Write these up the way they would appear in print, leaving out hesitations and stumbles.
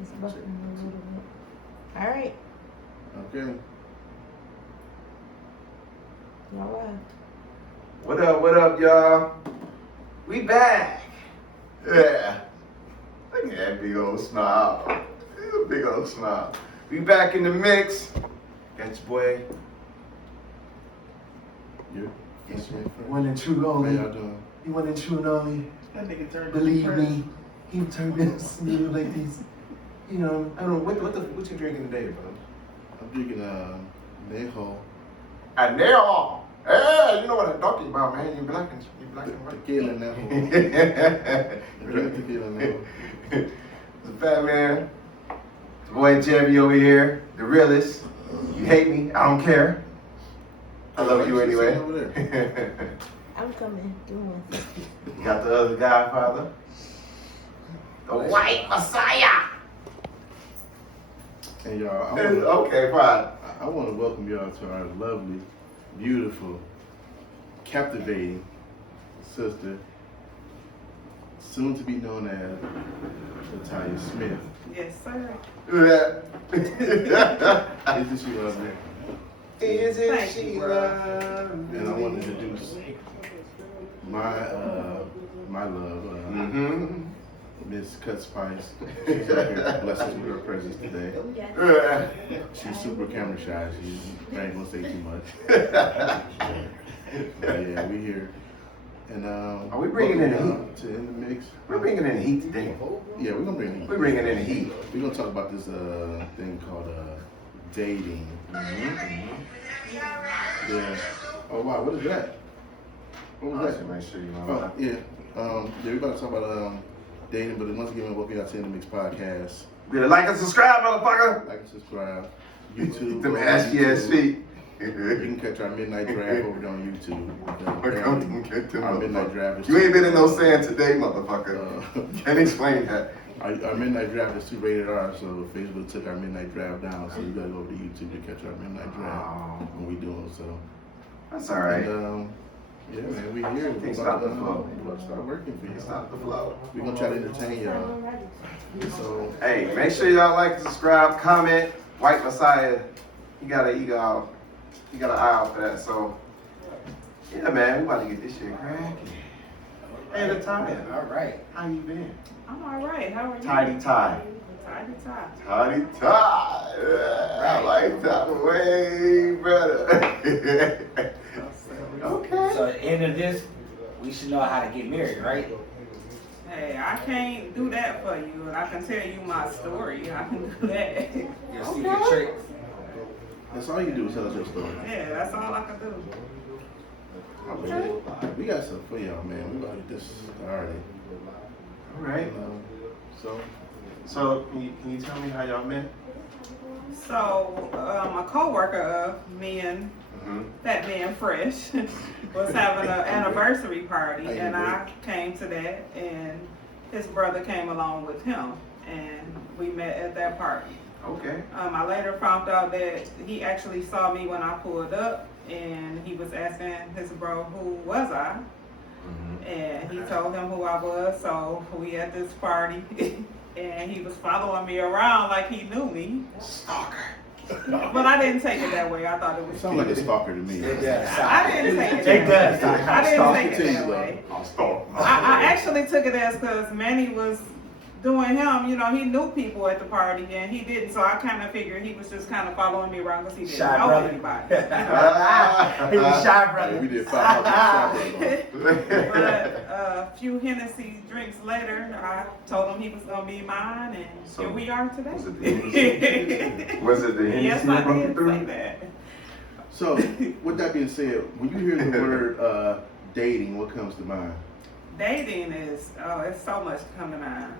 It's buffering a little bit. All right. Okay. All right. What up, y'all? We back. Yeah. Look at that big old smile. It's a big old smile. We back in the mix. Got your boy. Yes, One and true only. How y'all doing? You one and true and only. That nigga turned. Believe me, he turned this like this. You know, I don't know what you drinking today, bro? I'm drinking Nejo. Anejo. Hey, you know what I'm talking about, man. You black and white. Tequila Nejo. Drink tequila Nejo. It's a fat man. It's boy Jebby over here, the realest. You hate me, I don't care. I love you anyway. I'm coming. Give me 1 second. You got the other godfather, the white messiah. And y'all, Okay, fine. I want to welcome y'all to our lovely, beautiful, captivating sister, soon to be known as Natalia Smith. Yes, sir. Isn't she lovely? Isn't Thank she you, lovely? And I want to introduce my love, Miss CuttSpice. She's out here blessed us with her presence today. She's super camera shy. I ain't gonna say too much. But yeah, we here. And Are we bringing in the heat? To InTheMix. We're bringing in the heat today. Yeah, we're gonna bring the heat. We're bringing in the heat. We're gonna talk about this thing called dating. Yeah. Oh wow, what is that? What was that? Make sure you know. Oh, yeah. Yeah, we're about to talk about dating, but once again, welcome y'all to InTheMix podcast. Better like and subscribe, motherfucker. Like and subscribe. YouTube. Them ashy ass feet. You can catch our midnight draft over there on YouTube. Our midnight draft is You ain't been in no sand today, motherfucker. Can't explain that. Our midnight draft is too rated R, so Facebook took our midnight draft down, so you gotta go over to YouTube to catch our midnight draft when we do it. So That's all right. And, yeah, man, we here. Can't stop the flow. We're about to start working for you. Stop the flow. We're gonna try to entertain y'all. So Hey, make sure y'all like, subscribe, comment. White Messiah, he got an ego. He got an eye out for that. So yeah, man, we about to get this shit cracking. Hey, Natalia. All right. How you been? I'm all right. How are you? Tidy tie. Tidy tie. Tidy tie. Yeah, I like that way better. Okay. So at the end of this, we should know how to get married, right? Hey, I can't do that for you. I can tell you my story. I can do that. Your secret trick. that's all you do is tell us your story. Yeah, that's all I can do. Okay. We got something for y'all, man. We about to get this started. All right. So can you tell me how y'all met? So, a co-worker of me and Fat Man Fresh was having an anniversary party, and I came to that, and his brother came along with him, and we met at that party. Okay. I later found out that he actually saw me when I pulled up, and he was asking his bro who was I, and he told him who I was. So we at this party, and he was following me around like he knew me. Stalker. But I didn't take it that way. I thought it was. Sound like a stalker to me. I didn't take it It that does. way. I didn't take it that Stalker way. I'll stalk. I actually took it as because Manny was doing him, you know, he knew people at the party and he didn't, so I kind of figured he was just kind of following me around because he didn't Shy know brother. anybody. You know? He was shy, Yeah, brother. we did 5 hours. But a few Hennessy drinks later, I told him he was going to be mine, and So, here we are today. Was it the Hennessy? Was it the Hennessy Yes, that I broke you did through? say that. So, with that being said, when you hear the word dating, what comes to mind? Dating is, it's so much to come to mind.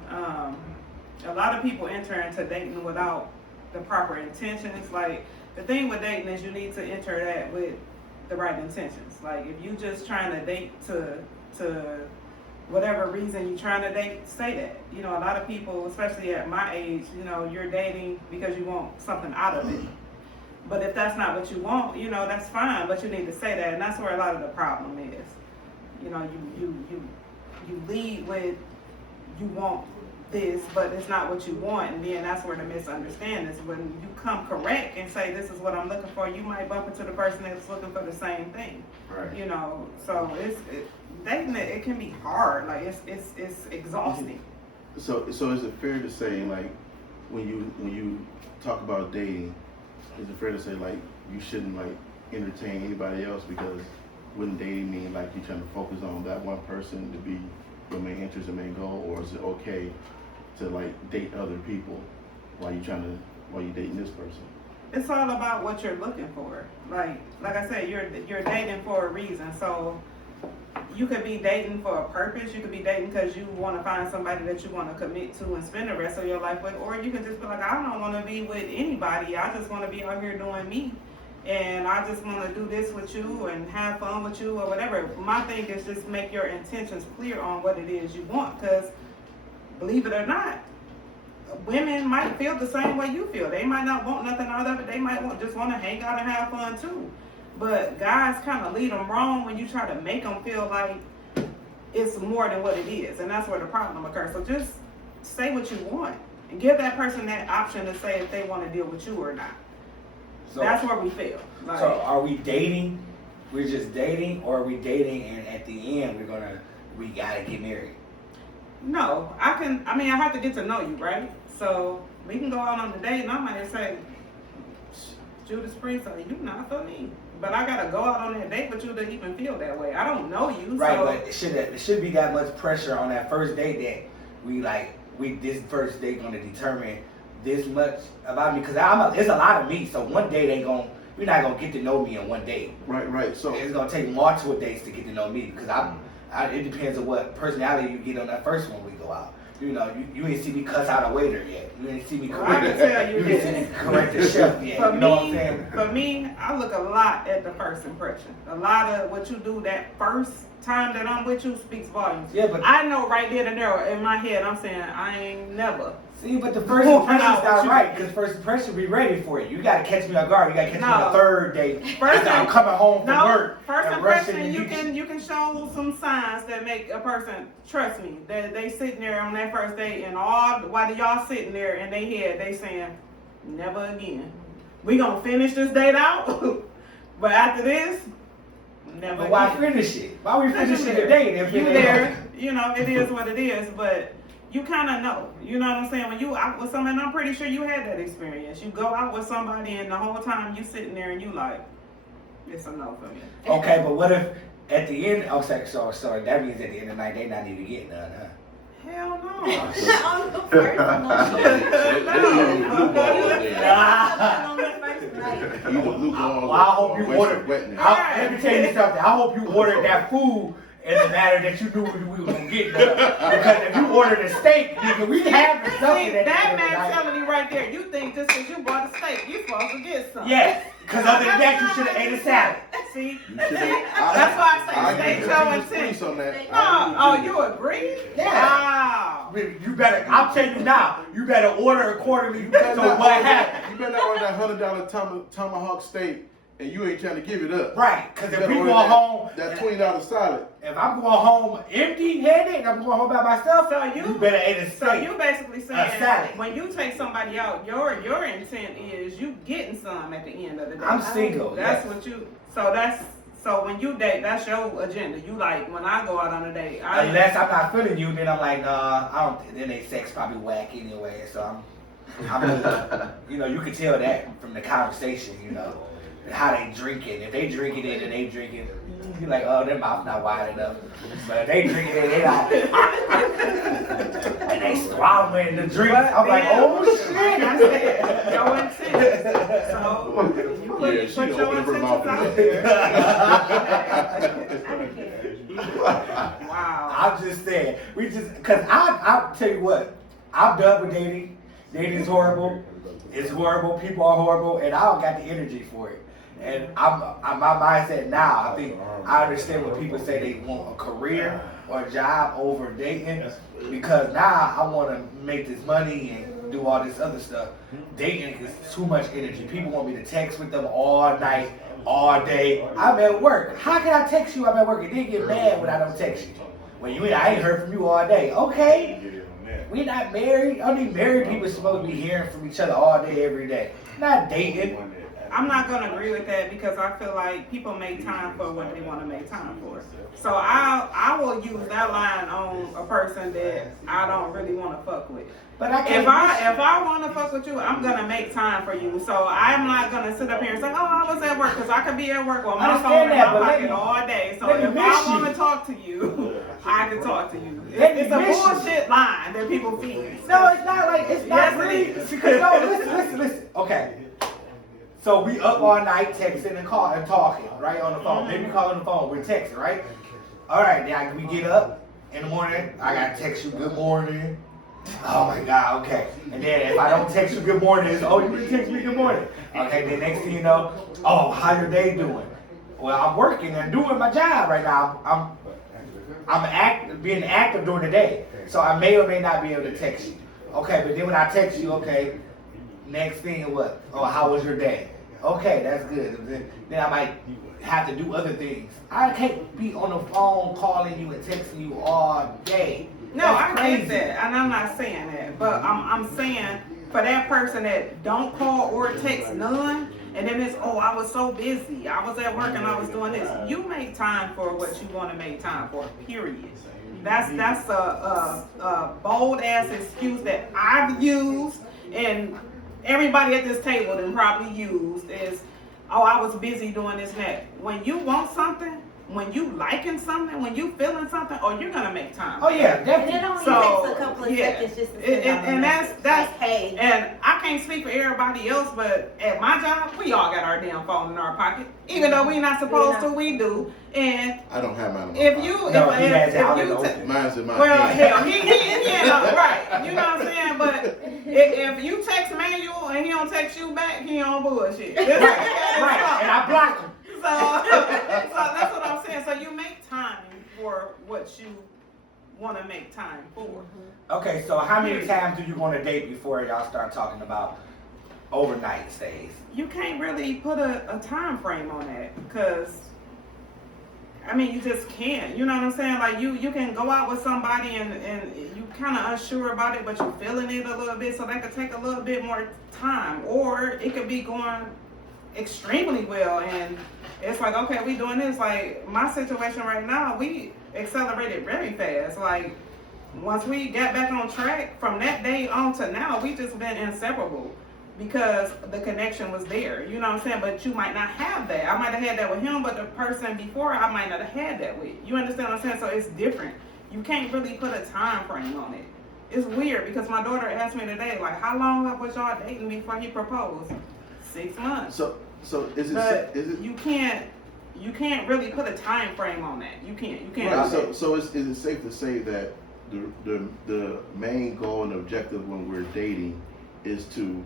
A lot of people enter into dating without the proper intentions. Like, the thing with dating is you need to enter that with the right intentions. Like, if you just trying to date to whatever reason you're trying to date, say that. You know, a lot of people, especially at my age, you know, you're dating because you want something out of it. But if that's not what you want, you know, that's fine, but you need to say that, and that's where a lot of the problem is. You know, you you lead with you want this, but it's not what you want, and then that's where the misunderstanding is. When you come correct and say this is what I'm looking for, you might bump into the person that's looking for the same thing. Right. You know, so dating it can be hard. Like it's exhausting. So is it fair to say, like, when you talk about dating, is it fair to say, like, you shouldn't, like, entertain anybody else, because wouldn't dating mean, like, you're trying to focus on that one person to be your main interest and main goal? Or is it okay to, like, date other people while you're dating this person? It's all about what you're looking for. Like I said, you're dating for a reason. So you could be dating for a purpose. You could be dating because you want to find somebody that you want to commit to and spend the rest of your life with. Or you can just be like, I don't want to be with anybody. I just want to be out here doing me. And I just want to do this with you and have fun with you or whatever. My thing is just make your intentions clear on what it is you want. Because believe it or not, women might feel the same way you feel. They might not want nothing out of it. They might just want to hang out and have fun too. But guys kind of lead them wrong when you try to make them feel like it's more than what it is. And that's where the problem occurs. So just say what you want and give that person that option to say if they want to deal with you or not. So that's where we fail. Like, so are we dating? We're just dating, or are we dating and at the end we gotta get married? No, I have to get to know you, right? So we can go out on the date and I might say, Judas Priest, you not for me. But I gotta go out on that date with you to even feel that way. I don't know you. Right, so. but it should be that much pressure on that first date that this first date gonna determine this much about me, because there's a lot of me. So one date you're not gonna get to know me in one date. Right. So it's gonna take multiple dates to get to know me, because it depends on what personality you get on that first one we go out. You know, you ain't see me cuss out a waiter yet. You ain't see me correct the chef yet. For you know what I'm saying? For me, I look a lot at the first impression. A lot of what you do that first time that I'm with you speaks volumes. Yeah, but I know right then and there in my head, I'm saying I ain't never. See, but the first impression's not right, because first impression be ready for you. You gotta catch me on guard. You gotta catch me on the third date. I'm coming home from work. First impression, you can show some signs that make a person trust me. That they sitting there on that first date, and while y'all sitting there in their head, they saying, never again. We gonna finish this date out, but after this, never. But why finish it? Why we finishing the date? If you there, you know it is what it is, but. You kind of know, you know what I'm saying? When you out with somebody, I'm pretty sure you had that experience. You go out with somebody and the whole time you sitting there and you like, it's a no for me. Okay, but what if at the end, sorry, that means at the end of the night they not even getting none, huh? Hell no. On the first Well, I hope you ordered. Let me tell you something. I hope you ordered that food in the manner that you knew we were gonna get there. Because if you ordered a steak, nigga, we have the something that man telling you right there, you think just because you bought a steak, you supposed to get something. Yes, because other than that, you should have ate a salad. See? That's why I say state your intent. Oh, you agree? Yeah. Wow. You better, I'm telling you now, you better order accordingly. So what happened? You better not order that $100 tomahawk steak and you ain't trying to give it up. Right, because if we go home, that $20 salad. If I'm going home empty-handed, I'm going home by myself, so you better eat a steak. So you basically saying when you take somebody out, your intent is you getting some at the end of the day. I'm single. That's what you. So when you date, that's your agenda. You like when I go out on a date. Unless I'm not feeling you, then I'm like, nah, I don't. Then they sex probably whack anyway. So I'm you know, you can tell that from the conversation. You know. How they drinking. If they drinking it and they drinking, you're like, oh, their mouth not wide enough. But if they drinking it, they like, and they swallowing the drink. I'm like, oh shit. That's it. Your intent. So you put your intentions out there. Wow. I'm just saying, cause I'll tell you what, I'm done with dating. Dating is horrible. It's horrible. People are horrible, and I don't got the energy for it. And I'm my mindset now. I think I understand when people say they want a career or a job over dating, because now I want to make this money and do all this other stuff. Dating is too much energy. People want me to text with them all night, all day. I'm at work. How can I text you? I'm at work and then get mad when I don't text you? Well, I ain't heard from you all day. Okay. Get in on that. We not married. Only married people supposed to be hearing from each other all day, every day. Not dating. I'm not gonna agree with that because I feel like people make time for what they want to make time for. So I will use that line on a person that I don't really want to fuck with. But I can't. If I want to fuck with you, I'm gonna make time for you. So I'm not gonna sit up here and say, oh, I was at work, because I could be at work on my phone in my pocket all day. So if I want to talk to you, I can talk to you. It's a bullshit line that people feed. No, it's not like it's not Yes, really. it is. Because no, listen. Okay. So we up all night texting and talking, right, on the phone. Maybe call on the phone, we're texting, right? All right, now we get up in the morning, I gotta text you good morning. Oh my God, okay. And then if I don't text you good morning, it's, oh, you didn't text me good morning. Okay, then next thing you know, oh, how your day doing? Well, I'm working and doing my job right now. I'm being active during the day. So I may or may not be able to text you. Okay, but then when I text you, okay, next thing what? Oh, how was your day? Okay, that's good. Then I might have to do other things. I can't be on the phone calling you and texting you all day. No, I get that, and I'm not saying that, but I'm saying for that person that don't call or text none, and then it's, oh, I was so busy, I was at work and I was doing this. You make time for what you want to make time for, period. That's a bold ass excuse that I've used, and everybody at this table then probably used is, oh, I was busy doing this and that. When you want something, when you liking something, when you feeling something, oh, you're gonna make time. Oh yeah, definitely. And it only So, takes a couple of yeah. seconds just to And that's like, hey. and I can't speak for everybody else, but at my job, we all got our damn phone in our pocket, even though we're not supposed to. We do. And I don't have mine in my if pocket. you, No, he has it if out you, in the open. Mine's in my well, hand. hell, he right. You know what I'm saying? But if you text Manuel and he don't text you back, he on bullshit. Right, and I block him. So that's what I'm saying. So you make time for what you want to make time for. Okay, so how many times do you want to date before y'all start talking about overnight stays? You can't really put a time frame on that because, I mean, you just can't. You know what I'm saying? Like you can go out with somebody and you kind of unsure about it, but you're feeling it a little bit, so that could take a little bit more time, or it could be going extremely well and it's like, okay, we doing this. Like my situation right now, we accelerated very fast. Like once we got back on track, from that day on to now, we just been inseparable because the connection was there. You know what I'm saying? But you might not have that. I might have had that with him, but the person before I might not have had that with. You understand what I'm saying? So it's different. You can't really put a time frame on it. It's weird because my daughter asked me today, like, how long was y'all dating before he proposed? 6 months. So is it? You can't really put a time frame on that. You can't. Right, so is it safe to say that the main goal and objective when we're dating is to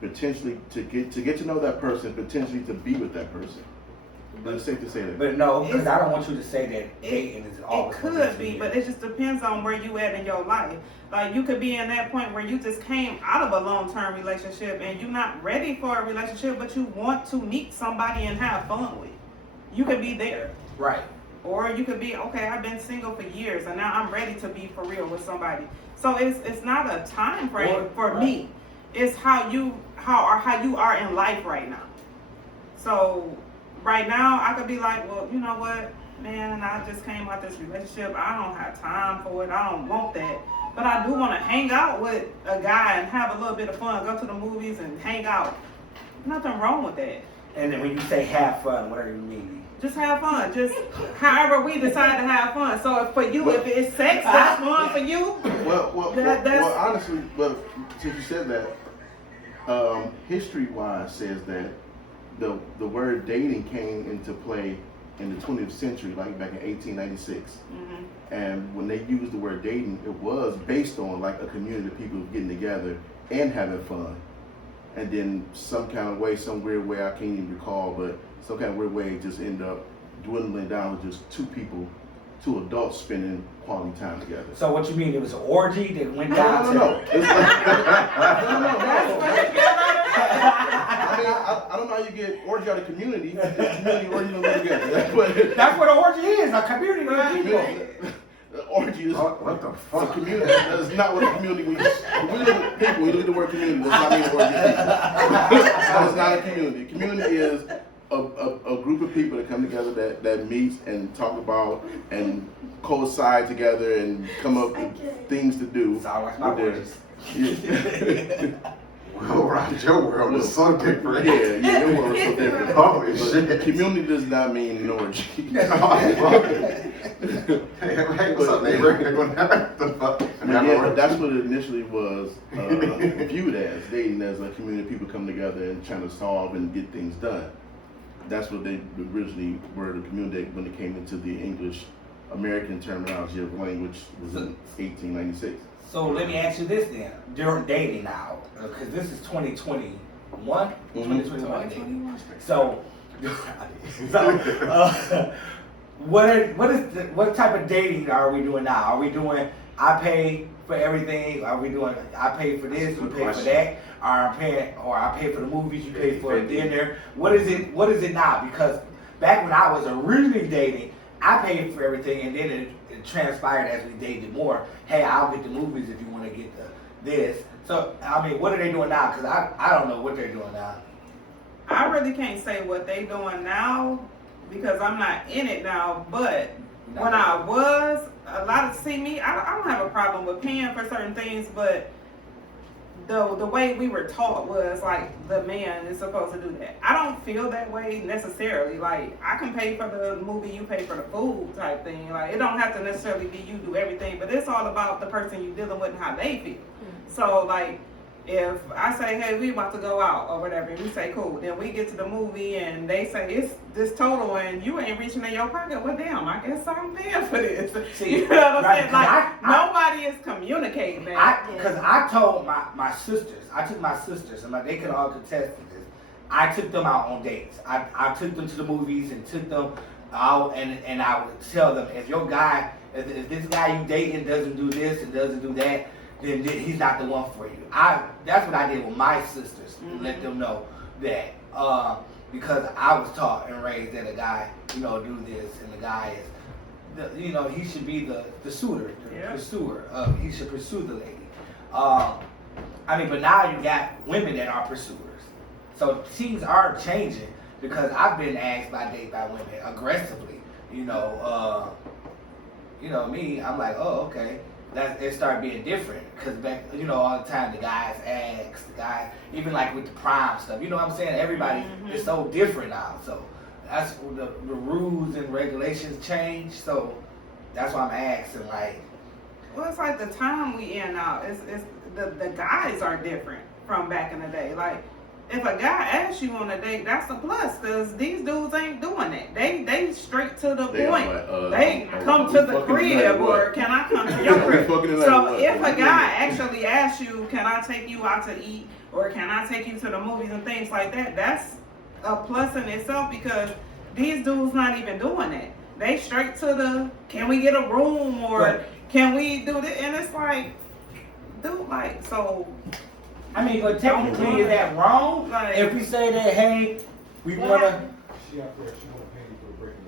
potentially to get to know that person, potentially to be with that person? But it's safe to say that. But no, because I don't want you to say that dating is always. It could be, but it just depends on where you at in your life. Like you could be in that point where you just came out of a long-term relationship and you're not ready for a relationship, but you want to meet somebody and have fun with. You could be there. Right. Or you could be, okay, I've been single for years and now I'm ready to be for real with somebody. So it's not a time frame for me. It's how you are in life right now. So right now I could be like, well, you know what, man, I just came out this relationship. I don't have time for it. I don't want that. But I do want to hang out with a guy and have a little bit of fun, go to the movies and hang out. Nothing wrong with that. And then when you say have fun, what do you mean? Just have fun. Just however we decide to have fun. So if for you, if it's sex, that's fun for you. Well, honestly, but since you said that, history-wise says that the word dating came into play in the 20th century, like back in 1896. Mm-hmm. And when they used the word dating, it was based on like a community of people getting together and having fun. And then some kind of way, some weird way, I can't even recall, but some kind of weird way it just ended up dwindling down to just two adults spending quality time together. So what you mean, it was an orgy that went down No. to... It's I don't know how you get orgy out of community. It's community orgy don't go together. That's what an orgy is, a community of people. Orgy is What the a fuck? community. That's not what a community means. When you look at the word community, does not mean orgy people. That's not a community. Community is a group of people that come together that meets and talk about and coincide together and come up with things to do. So I watch my with their- orgies. Yeah. Well, right, your world is so different. Yeah, your world is so different. Holy But shit. community does not mean an orgy. Hey, what's up, neighbor? What the fuck? But that's what it initially was viewed as, dating as a community of people come together and trying to solve and get things done. That's what they originally were, the community, when it came into the English American terminology of language was in 1896. So let me ask you this then, during dating now, because this is 2021, 2021 dating. So, what type of dating are we doing now? Are we doing I pay for everything? Are we doing I pay for this, you pay for that? Or I pay for the movies, you pay for dinner? What is it? What is it now? Because back when I was originally dating, I paid for everything, and then it transpired as we dated more. Hey, I'll get the movies if you want to get this. So I mean, what are they doing now? Because I don't know what they're doing now. I really can't say what they doing now because I'm not in it now. But when I was, a lot of I don't have a problem with paying for certain things, but the way we were taught was like the man is supposed to do that. I don't feel that way necessarily. Like I can pay for the movie, you pay for the food type thing. Like it don't have to necessarily be you do everything, but it's all about the person you dealing with and how they feel. So like if I say, hey, we about to go out or whatever, and we say cool, then we get to the movie and they say it's this total and you ain't reaching in your pocket, well damn, I guess I'm paying for this. See, you know what I'm right, saying? Like nobody is communicating that. Because I told my sisters, I took my sisters, and they could all contest to this. I took them out on dates. I took them to the movies and took them out, and I would tell them, if your guy, if this guy you dating doesn't do this and doesn't do that, then he's not the one for you. That's what I did with my sisters, to let them know that, because I was taught and raised that a guy, do this, and the guy is, he should be the suitor, the pursuer. He should pursue the lady. But now you got women that are pursuers. So things are changing because I've been asked by women aggressively. Me, I'm like, oh, okay. It started being different because back, all the time the guys ask, even like with the prime stuff, you know what I'm saying? Everybody is so different now. So that's the rules and regulations change. So that's why I'm asking, like. Well, it's like the time we in now. It's the guys are different from back in the day. Like, if a guy asks you on a date, that's a plus, because these dudes ain't doing it. They straight to the point. They come to the crib, or can I come to your crib? So if a guy actually asks you, can I take you out to eat, or can I take you to the movies and things like that, that's a plus in itself, because these dudes not even doing it. They straight to the, can we get a room, or can we do this? And it's like, dude, like, so. But technically, is that wrong? Like, if we say that, hey, we want to. She out there, she want to pay you for breaking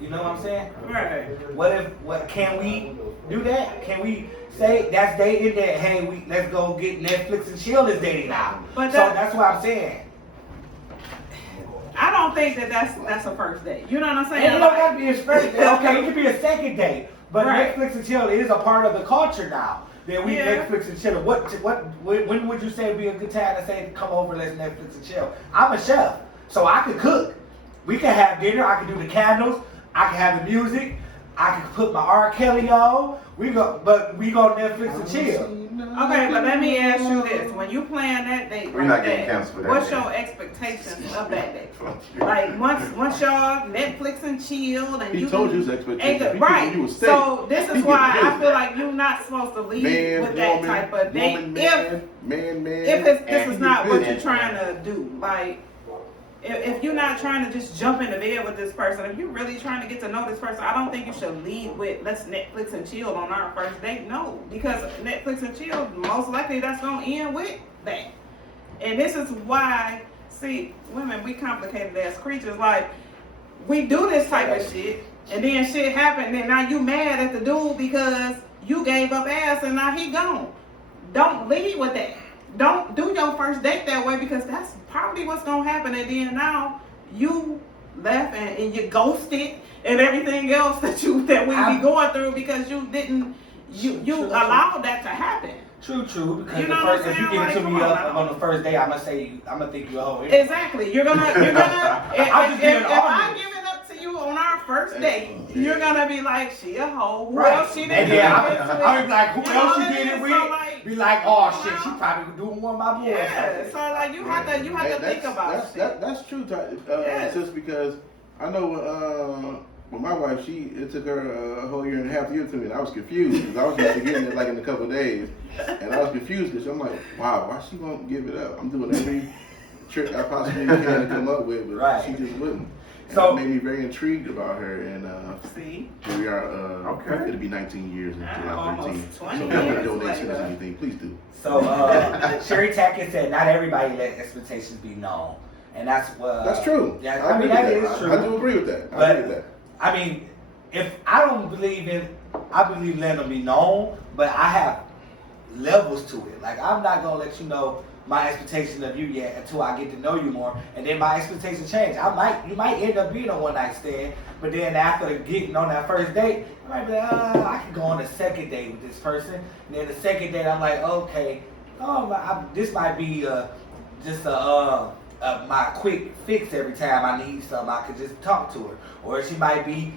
the You know what I'm saying? right. What can we do that? Can we say that's dating that, hey, let's go get Netflix and chill is dating now? But so that's what I'm saying. I don't think that's a first date. You know what I'm saying? It don't have to be a first date. Okay, it could be a second date. But Netflix and chill is a part of the culture now. That we Netflix and chill. When would you say would be a good time to say come over, let's Netflix and chill? I'm a chef, so I could cook. We can have dinner. I can do the candles. I can have the music. I can put my R. Kelly on. We go Netflix and chill. Okay, but let me ask you this: when you plan that date, We're not getting canceled for that. what's your expectations of that date? Like once y'all Netflix and chill, and He told you his expectations. Right. So this is why I feel like you're not supposed to lead with that type of date if this is not what you're trying to do. Like, if you're not trying to just jump into bed with this person, if you're really trying to get to know this person, I don't think you should lead with let's Netflix and chill on our first date. No, because Netflix and chill, most likely that's going to end with that. And this is why, see, women, we complicated as creatures. Like, we do this type of shit, and then shit happened, and now you mad at the dude because you gave up ass and now he gone. Don't lead with that. Don't do your first date that way because that's probably what's gonna happen, and then now you left and you ghosted and everything else that we be going through because you didn't you allowed that to happen. True, because You the know first, what I'm if you saying? give it to Like, me come up on now. on the first day, I'm gonna think you a hoe. Anyway. Exactly. You're gonna I'm just being if I honest. give it up to you on our first date, you're gonna be like, she a hoe. Who Right. else she did And it then with? I'll be like, who You know else what she it did it is? with? So, like, Be like, oh shit, she probably doing one of my boys. Yeah. So like you have to think about shit. That's true, Yes. just because I know with my wife, it took her a whole year and a half to give it to me, and I was confused because I was just getting it like in a couple of days, and I was confused because I'm like, wow, why she won't give it up? I'm doing every trick I possibly can to come up with, but Right. she just wouldn't. And So- it made me very intrigued about her, and See? here we are. Okay. It'll be 19 years in July Almost 13th. 20 So if you want years donations or later. anything, please do. So Sherry Tackett said, not everybody let expectations be known, and that's what. That's true. Yeah, I I mean agree that with is true. I do agree with that. I But- agree with that. I mean, if I don't believe in, I believe letting them be known, but I have levels to it. Like I'm not gonna let you know my expectation of you yet until I get to know you more, and then my expectations change. You might end up being a one night stand, but then after getting on that first date, I might be like, I can go on a second date with this person, and then the second date I'm like, okay, this might be just my quick fix every time I need something. I could just talk to her, or she might be,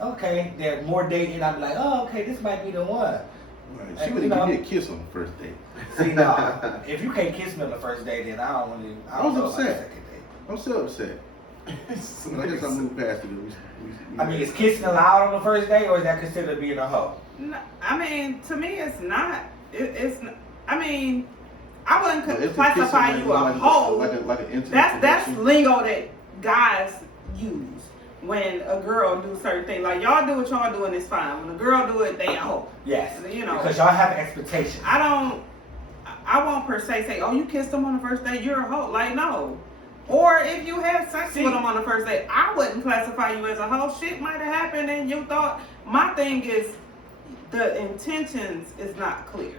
okay. Then more dating, I'd be like, oh, okay, this might be the one. Right. She wouldn't give me a kiss on the first date. See, no, if you can't kiss me on the first date, then I don't I was know about the upset. second date. I'm still upset. But I guess I moved past it. I mean, is kissing allowed on the first date, or is that considered being a hoe? No, I mean, to me, it's not. It's. I mean, I wouldn't But it's classify kissing you a like hoe. like an intimate That's connection. lingo that guys use when a girl do certain things. Like y'all do what y'all doing is fine. When a girl do it, they a hoe. Yes, You know. because y'all have expectations. I won't per se say, oh, you kissed him on the first date, you're a hoe. Like, no. Or if you had sex with him on the first date, I wouldn't classify you as a hoe. Shit might have happened and you thought. My thing is, the intentions is not clear.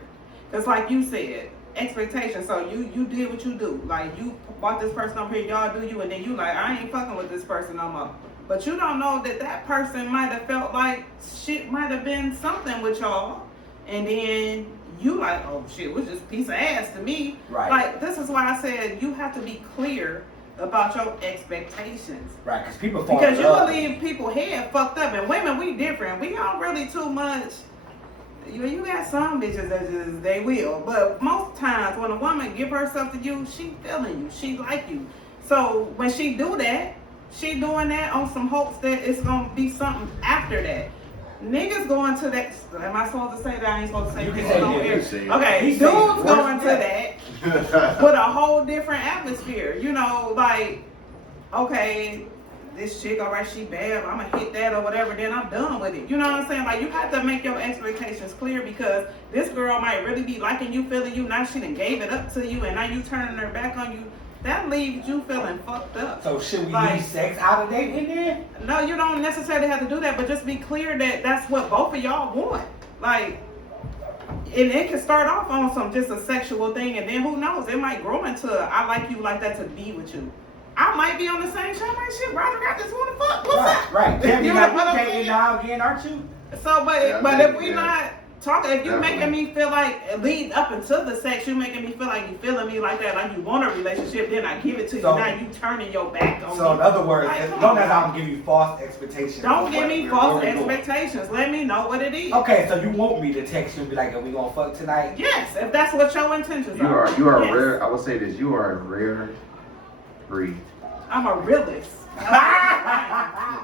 Because like you said, expectations. So you did what you do. Like, you brought this person up here, y'all do you, and then you like, I ain't fucking with this person no more. But you don't know that person might have felt like shit might have been something with y'all. And then you like, oh shit, it was just a piece of ass to me. Right. Like, this is why I said you have to be clear about your expectations. Right, because people fall Because in you love. believe people head fucked up, and women, we different. We don't really too much. You got some bitches that just, they will. But most times when a woman give herself to you, she feeling you. She like you. So when she do that, she doing that on some hopes that it's going to be something after that. Niggas going to that. Am I supposed to say that? I ain't supposed to say You can this say on it, air. you can say it. Okay, He dudes said it. going to that with a whole different atmosphere. You know, like, okay, this chick, all right, she bad, I'm gonna hit that or whatever, then I'm done with it. You know what I'm saying? Like, you have to make your expectations clear because this girl might really be liking you, feeling you, now she done gave it up to you, and now you turning her back on you. That leaves you feeling fucked up. So should we Like- leave sex out of dating then? No, you don't necessarily have to do that, but just be clear that that's what both of y'all want. Like, and it can start off on some just a sexual thing, and then who knows, it might grow into I like you like that to be with you. I might be on the same show, like shit, Roger got this one fuck. What's up? Right. Tell me You like know what I'm you dating saying? now again, aren't you? So, but Yeah, but maybe, if we yeah. not talking, if you Definitely. making me feel like lead up until the sex, you making me feel like you feeling me like that, like you want a relationship, then I give it to So- you. Now you turning your back on So me. in other words, Like, as come long on as now. I don't give you false expectations. Don't of give what me we're false doing. expectations. Let me know what it is. Okay, so you want me to text you and be like, are we gonna fuck tonight? Yes, if that's what your intentions You are. are Yes. rare. I will say this: you are a rare breed. I'm a realist. I'm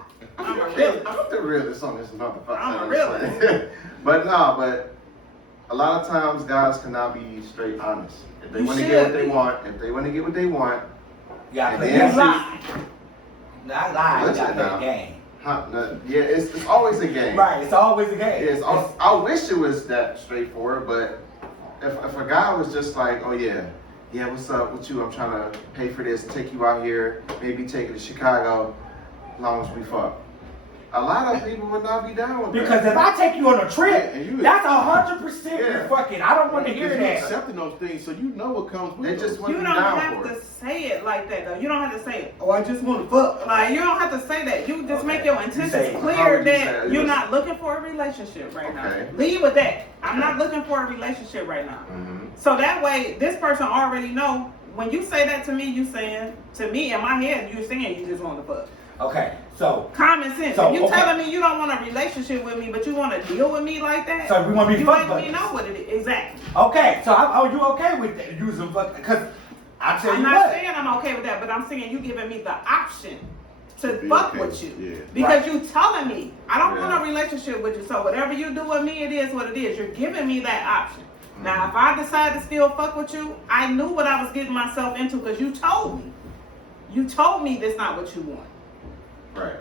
a realist. I'm the realist on this motherfucker. I'm a realist. But a lot of times guys cannot be straight honest. If they You want to get what should they be. want, if they want to get what they want, You gotta And play then that lie. Not lie, you Listen gotta play now. the game. yeah, it's always a game. Right, it's always a game. Yes, I wish it was that straightforward, but if a guy was just like, oh yeah, what's up with you? I'm trying to pay for this, take you out here, maybe take you to Chicago. long as we fuck. A lot of people would not be down with Because that. if I take you on a trip, And you- that's 100% Yeah. you're fucking. I don't want to hear You're that. accepting those things, so you know what comes with They those. just You wouldn't don't be down have for to it. say it like that though. You don't have to say it. Oh, I just want to fuck. Like you don't have to say that. You just make your say intentions it. How clear would you say that it? you're not looking for a relationship right Okay. now. Lead with that. I'm not looking for a relationship right now. Mm-hmm. So that way, this person already know. When you say that to me, you saying to me in my head, you saying you just want to fuck. Okay, so Common sense. So, if you okay. telling me you don't want a relationship with me, but you want to deal with me like that, So we want to be you fuck letting me buddies. know what it is exactly. Okay, so are you okay with that? Using fuck? Because I tell I'm you not what. saying I'm okay with that, but I'm saying you giving me the option to be fuck okay. with you. Yeah. Because you telling me I don't Yeah. want a relationship with you. So whatever you do with me, it is what it is. You're giving me that option. Now if I decide to still fuck with you, I knew what I was getting myself into because you told me. You told me that's not what you want. Right.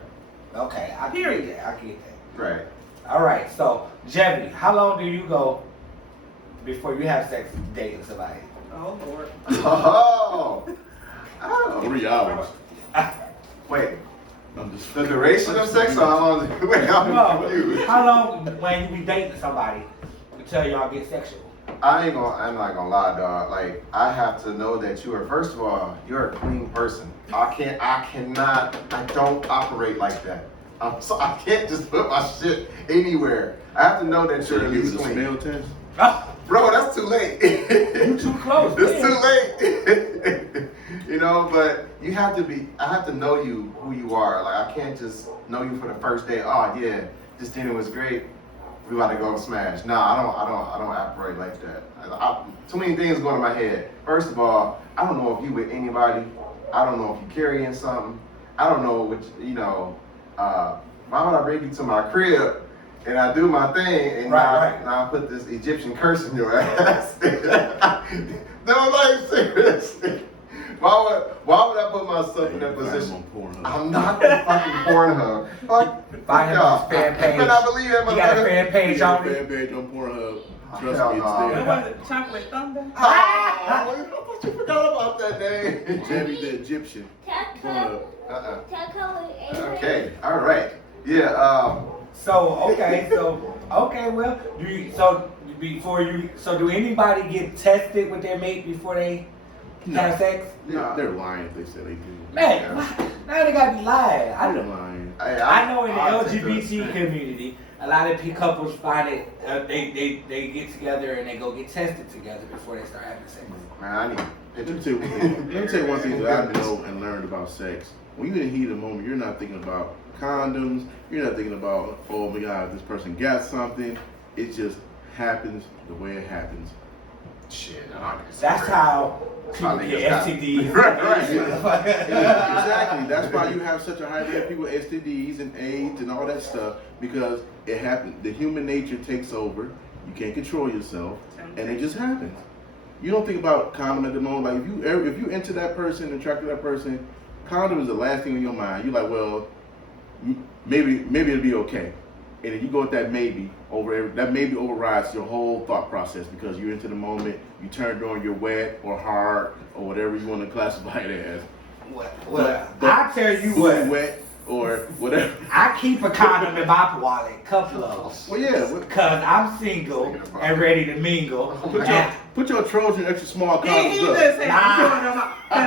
Okay, I Period. get that. I get that. Right. All right, so Jeffy, how long do you go before you have sex dating somebody? Oh Lord. Oh. Oh. 3 hours. Wait. I'm just The duration of sex or how long? Wait, I'm No, confused. how long when you be dating somebody until y'all get sexual? I'm not gonna lie, dog. Like, I have to know that you are, first of all, you're a clean person. I don't operate like that. I can't just put my shit anywhere. I have to know that So you're at you least use a clean. smell test? Bro, that's too late. You too close, It's too late. You know, but I have to know you, who you are. Like, I can't just know you for the first day. Oh yeah, this dinner was great. We about to go smash. No, I don't operate like that. Too many things go in my head. First of all, I don't know if you with anybody. I don't know if you carrying something. I don't know which, why would I bring you to my crib and I do my thing and now I put this Egyptian curse in your ass? No, like seriously. Why would I put myself in that position? I'm not the fucking Pornhub. Find him on his fan page. I cannot believe that You got a motherfucker. fan page Yeah, on it? fan page on Pornhub. Trust Hell me, it's no. there. What was it? Chocolate Thunder? Oh, I thought you forgot about that name. Jeffy the Egyptian. Pornhub. Okay, all right. Yeah, So do anybody get tested with their mate before they have sex? They're lying if they say they do. Man, now they gotta be lying. They're lying. I know in the I'll take LGBT that. community, a lot of couples find it, they get together and they go get tested together before they start having sex. Man, I need Let me tell you one thing that I know and learned about sex. When you're in the heat of the moment, you're not thinking about condoms. You're not thinking about, oh my God, this person got something. It just happens the way it happens. Shit, That's how people Probably get just STDs. Right. Exactly. That's why you have such a high rate of people with STDs and AIDS and all that stuff, because it happens. The human nature takes over. You can't control yourself, and it just happens. You don't think about condom at the moment. Like if you into that person, attracted to that person, condom is the last thing on your mind. You're like, well, maybe it'll be okay. And if you go with that maybe that maybe overrides your whole thought process because you're into the moment. You turned on, you're wet or hard or whatever you want to classify it as. Well, I tell you what, wet or whatever. I keep a condom in my wallet, couple of Well, yeah. because I'm single and ready to mingle. Put your Trojan extra small He condoms just up. said because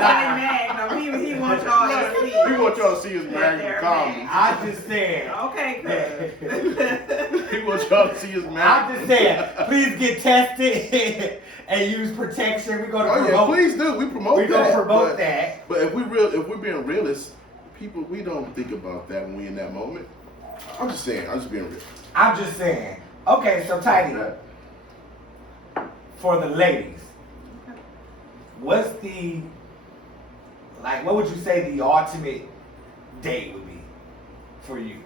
I ain't Magnum. He wants y'all to see. He want y'all to see his Magnum condoms. I just said. Okay, good. He want y'all to see his Magnum. I'm just saying, please get tested and use protection. We're gonna Oh yeah, promote. please do. We promote We're that. gonna promote but, that. But if we're being realists, we don't think about that when we in that moment. I'm just saying. I'm just being real. I'm just saying. Okay, so Tidy, for the ladies, what would you say the ultimate date would be for you?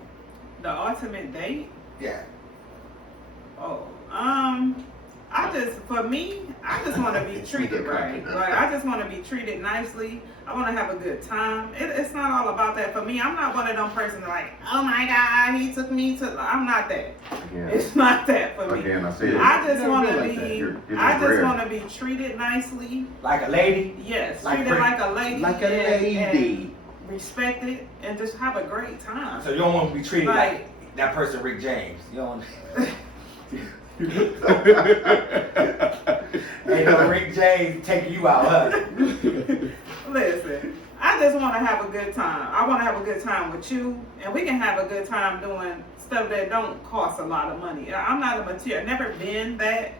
The ultimate date? Yeah. Oh, for me, I just want to be treated right. Like, I just want to be treated nicely. I want to have a good time. It's not all about that for me. I'm not one of them persons like, oh my God, he took me to. I'm not that. Again. It's not that for me. Again, I say it. I just Never want been to like be. that. You're I just just rare. want to be treated nicely. Like a lady? Yes, Like treated like a lady. Like a lady. respected, and just have a great time. So you don't want to be treated Like- like that person, Rick James. You don't. Ain't no Rick James taking you out, huh? Listen, I just want to have a good time. I want to have a good time with you, and we can have a good time doing stuff that don't cost a lot of money. I'm not a material, never been that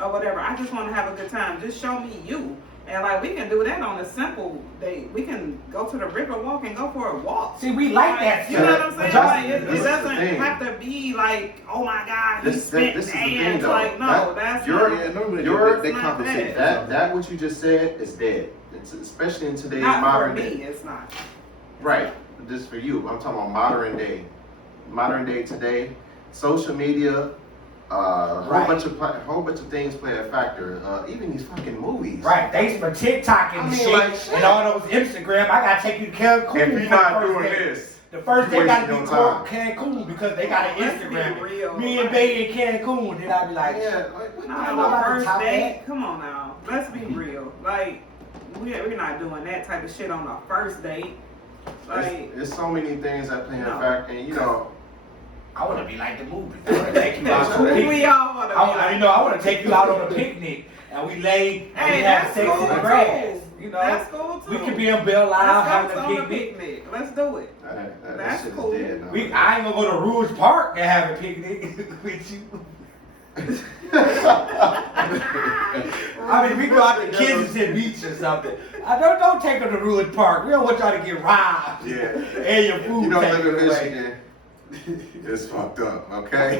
or whatever. I just want to have a good time. Just show me you. And like we can do that on a simple date. We can go to the river walk and go for a walk. See, we like that. You know what I'm saying? But Like, it this is the doesn't thing. have to be like, oh my God, he This spent is the thing, bands. though. Like, no, that's you're- not, Yeah, normally You're- they not compensate. That what you just said is dead. It's, especially in today's not for modern me. day. It's not. Right. Just for you. I'm talking about modern day. Modern day today. Social media. Whole Right. bunch of things play a factor. Even these fucking movies. Right, thanks for TikTok and I mean, shit, like, shit. and all those Instagram. I gotta take you to Cancun. If for you're the not first doing day. this, The first you day gotta be wasting your time. Cancun because they got an Let's be Instagram. real. Me and Bay in Cancun, then I'll be like, Yeah. Like, what Not the on I'm the about to first top date. that. Come on now. Let's be real. Like, we're not doing that type of shit on the first date. Like, There's so many things that play a No. factor, and you know, I wanna be like the movie. I wanna take you out on a we picnic. all want to be I like, wanna take you out on a picnic and we lay and hey, we have that's sex cool in the grass. too. You know, That's cool too. we could be in Belle Isle Let's having go a on a picnic. picnic. Let's do it. that That's shit cool. is dead now. I ain't gonna go to Rouge Park and have a picnic with you. I mean, we go out to Kensington Beach or something. Don't take them to Rouge Park. We don't want y'all to get robbed. Yeah. And your food You don't live taken in away. Michigan. It's fucked up, okay?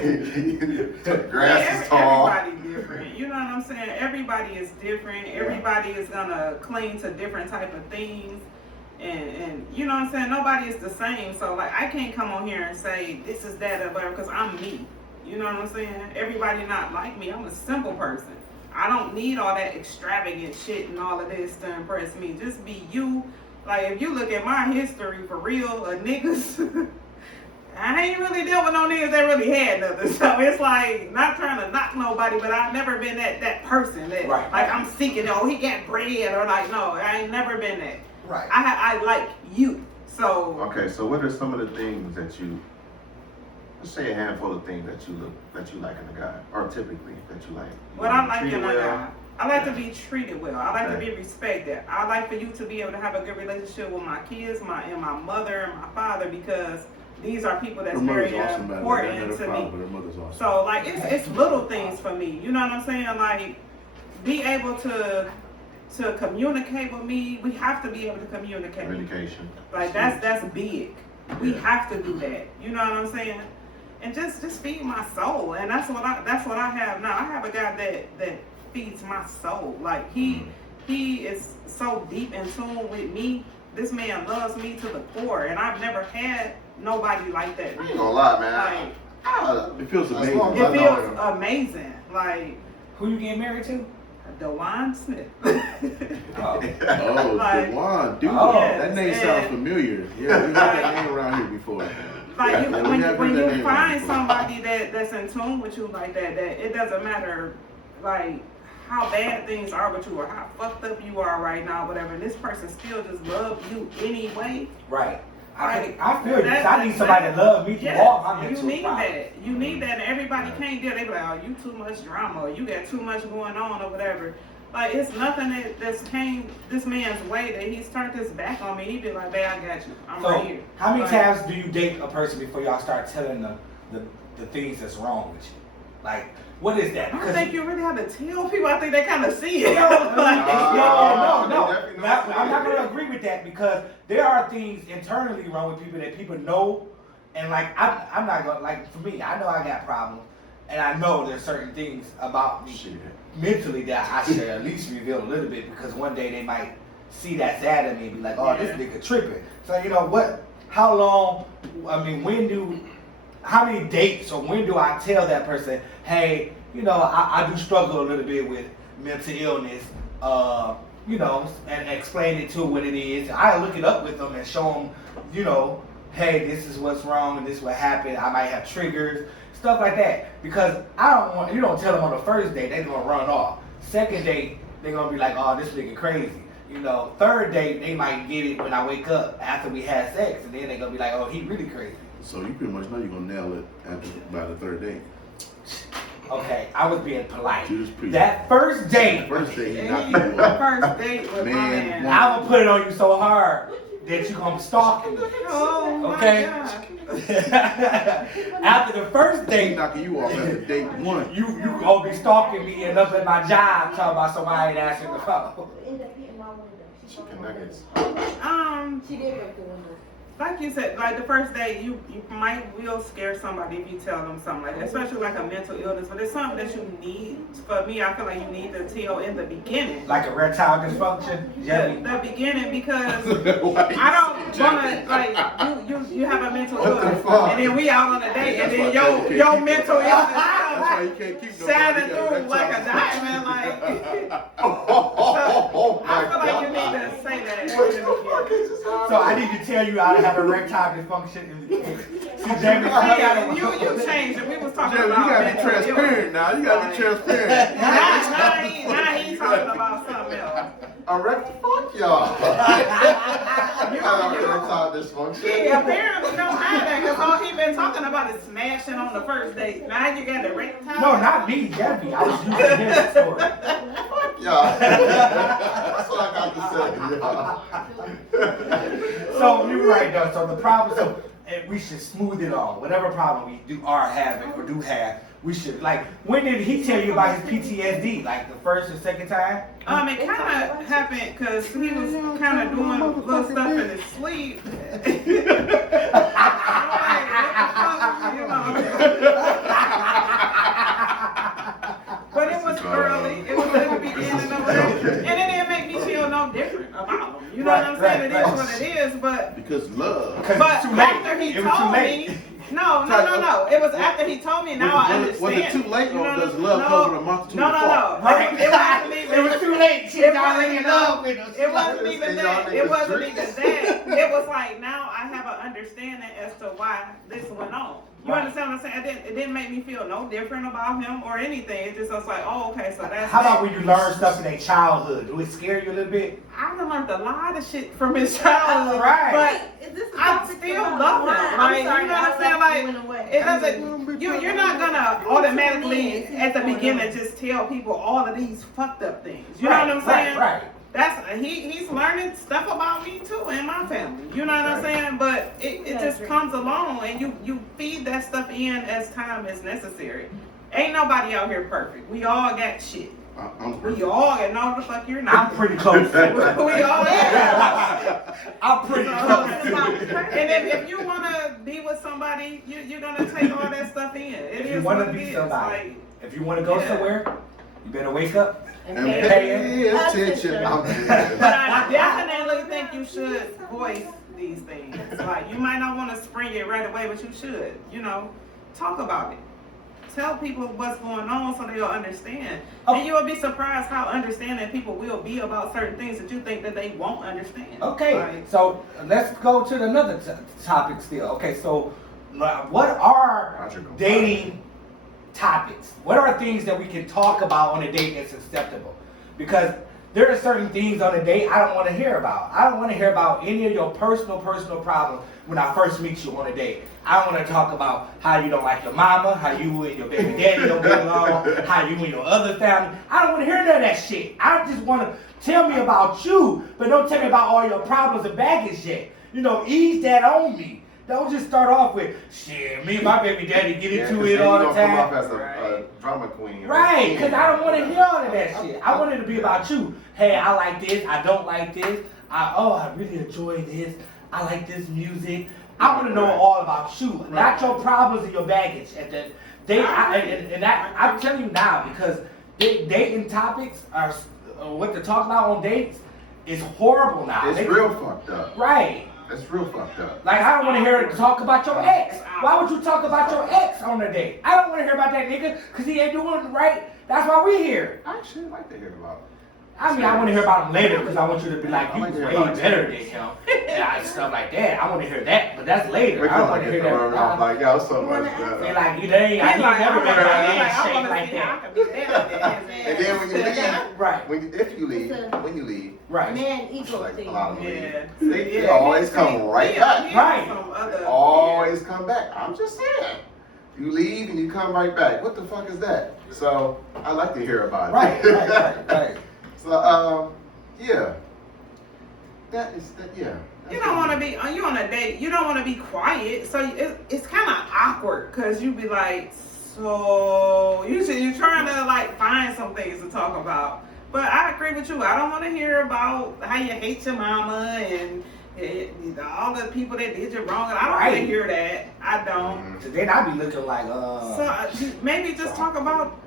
The grass Yeah, is tall. Everybody different. You know what I'm saying? Everybody is different. Everybody is gonna cling to different type of things. And you know what I'm saying? Nobody is the same. So like I can't come on here and say this is that or whatever because I'm me. You know what I'm saying? Everybody not like me. I'm a simple person. I don't need all that extravagant shit and all of this to impress me. Just be you. Like if you look at my history for real, niggas I ain't really dealt with no niggas that really had nothing. So it's like not trying to knock nobody, but I've never been that person that Right. like I'm seeking, oh he got bread or like no, I ain't never been that. Right. I like you. So Okay, so what are some of the things that you, let's say a handful of things that you like in a guy, or typically that you like? what I like Treat in a well. guy, I like to be treated well. I like to Okay. be respected. I like for you to be able to have a good relationship with my kids, my mother and my father because these are people that's Her mother's very awesome, by the way. I important met her to father, me. but her mother's awesome. So like it's little things for me. You know what I'm saying? Like be able to communicate with me. We have to be able to communicate. Communication. Like that's big. We Yeah. have to do that. You know what I'm saying? And just feed my soul. And that's what I have now. I have a guy that feeds my soul. Like he is so deep in tune with me. This man loves me to the core, and I've never had nobody like that. I ain't gonna lie, man. Like It feels As amazing. long as it I know feels him. amazing. Like Who you getting married to? DeWine Smith. Oh. Oh, Like- DeWan, dude. Oh. That name Yes, sounds and- familiar. Yeah, we heard that name around here before. Like Yeah, we when have you heard that name around find before. somebody that's in tune with you like that it doesn't matter like how bad things are with you or how fucked up you are right now, whatever. And this person still just loves you anyway. Right. I feel you. That- 'Cause I need somebody to love me to Yes, walk my you mental need problems. that. You need that, and everybody can't do it. They be like, "Oh, you too much drama, or you got too much going on, or whatever." Like it's nothing that's came this man's way that he's turned his back on me. He be like, "Babe, I got you. I'm So, right here." how many Like, times do you date a person before y'all start telling them the things that's wrong with you? Like, what is that? I don't think you really have to tell people. I think they kind of see it. No, Like, no. they definitely Now, don't I'm not see it. going to agree with that because there are things internally wrong with people that people know, and like I'm not going to like for me. I know I got problems, and I know there's certain things about me Shit. mentally that I should at least reveal a little bit because one day they might see that side of me and be like, oh, this Yeah. nigga tripping. So you know what? How long? I mean, how many dates or when do I tell that person, hey, you know, I do struggle a little bit with mental illness, you know, and explain it to what it is. I look it up with them and show them, you know, hey, this is what's wrong and this is what happened. I might have triggers, stuff like that. Because you don't tell them on the first date, they're gonna run off. Second date, they're gonna be like, oh, this nigga crazy. You know, third date, they might get it when I wake up after we had sex, and then they're gonna be like, oh, he really crazy. So you pretty much know you're gonna nail it by the third date. Okay, I was being polite. Judas Priest. That first date, First date, he Hey, knocked you off. first date with my Man, man. I will put it on you so hard that you're gonna be stalking me. Oh my Okay. God. After the first He date, knocking you off after date one. you gonna be stalking me and up at my job talking about somebody ain't answering the phone. Chicken nuggets. She did break the window. Like you said, like the first date, you will scare somebody if you tell them something like that, especially like a mental illness. But it's something that you need. For me, I feel like you need to tell in the beginning. Like erectile dysfunction? Yeah. The beginning, because I don't wanna like you have a mental What the illness, fuck? and then we out on a date, and then That's your why mental illness That's why you can't keep shining nobody. through like a diamond. Like Oh I my feel like you God. need to say that. What the fuck is this? So I need to tell you how to have erectile dysfunction. See, Jamie, You changed it. We was talking Jeremy, you about gotta be mental transparent illness. now. You gotta be transparent. Now he's talking about something else. Erect fuck y'all. You got erectile He dysfunction. apparently don't have that because all he been talking about is smashing on the first date. Now you got the erectile. No, not me, Debbie. I was using his story. Fuck y'all. That's what I got to say, y'all. So you're right, though. So the problem, and we should smooth it all. Whatever problem we do are having or do have, we should, like, when did he tell you about his PTSD? Like the first or second time? It kind of happened because he was kind of doing little stuff in his sleep. But it was early. It was in the beginning of it. And it didn't make me feel no different about him. You know what I'm saying? It is what it is, but Because love. Because but it's too late. after he It was too told late. me, no. It was after he told me. Now I understand. Was it too late, or does love cover a multitude No, of no, faults? no. Right. It wasn't even. It was too late. She was already in love with him. It wasn't even that. It wasn't even Drinks. that. It was like now I have an understanding as to why this went on. You Right. understand what I'm saying? It didn't make me feel no different about him or anything. It just was like, oh, okay, so that's. How about that. when you learn stuff in their childhood? Do it scare you a little bit? I done learned a lot of shit from his childhood, Right. but I still love him. Like, you know what I'm saying? Like, it doesn't. You're not gonna automatically at the beginning just tell people all of these fucked up things. You know what I'm saying? Right. That's he's learning stuff about me too and my family. You know what I'm saying? But it just comes along and you feed that stuff in as time is necessary. Ain't nobody out here perfect. We all got shit. I'm We all got no the fuck you're I'm not. pretty close. We all got I'm pretty close. and if you wanna be with somebody, you're gonna take all that stuff in. It If you is want what to it be is. somebody, Like, if you want to go Yeah. somewhere, you better wake up. And Pay attention. I'm but I definitely think you should voice these things. Like, you might not want to spring it right away, but you should, talk about it. Tell people what's going on so they'll understand. Oh. And you'll be surprised how understanding people will be about certain things that you think that they won't understand. Okay, Like, so let's go to another topic still. Okay, so what are dating topics? What are things that we can talk about on a date that's acceptable? Because there are certain things on a date I don't want to hear about. I don't want to hear about any of your personal problems when I first meet you on a date. I want to talk about how you don't like your mama, how you and your baby daddy don't get along, how you and your other family. I don't want to hear none of that shit. I just want to tell me about you, but don't tell me about all your problems and baggage yet. Ease that on me. Don't just start off with, shit, me and my baby daddy get into it all the Come off time. as a drama queen. Right, because I don't want to hear all of that shit. I want it to be about you. Hey, I like this, I don't like this. I really enjoy this. I like this music. I want to know all about you, not your problems and your baggage. I'm telling you now, because dating topics are what to talk about on dates is horrible now. It's real fucked up. Right. It's real fucked up. Like, I don't want to hear it talk about your ex. Why would you talk about your ex on a date? I don't want to hear about that nigga because he ain't doing it right. That's why we here. I actually like to hear about I mean, I want to hear about him later because I want you to be like, I you like to way hear about better you. than him and stuff like that. I want to hear that, but that's later. We're I don't gonna want to get hear the word that. out like, yo, so much wanna better. They like, you ain't, I He's like, never I made my wanna- legs I shake wanna like see how I that. can be better than his And then when you ass. leave, Right, when you leave, right. Man, ego like thing. a lot of them Yeah. leave. They always come right back. Right. They always come back. I'm just saying. You leave and you come right back. What the fuck is that? So I like to hear about it. Right. So yeah. That is that. Yeah. You don't want to be you on a date. You don't want to be quiet, so it's kind of awkward because you be like, so you're trying to like find some things to talk about. But I agree with you. I don't want to hear about how you hate your mama and all the people that did you wrong. I don't want to hear that. I don't. Then I be looking like, So maybe just talk about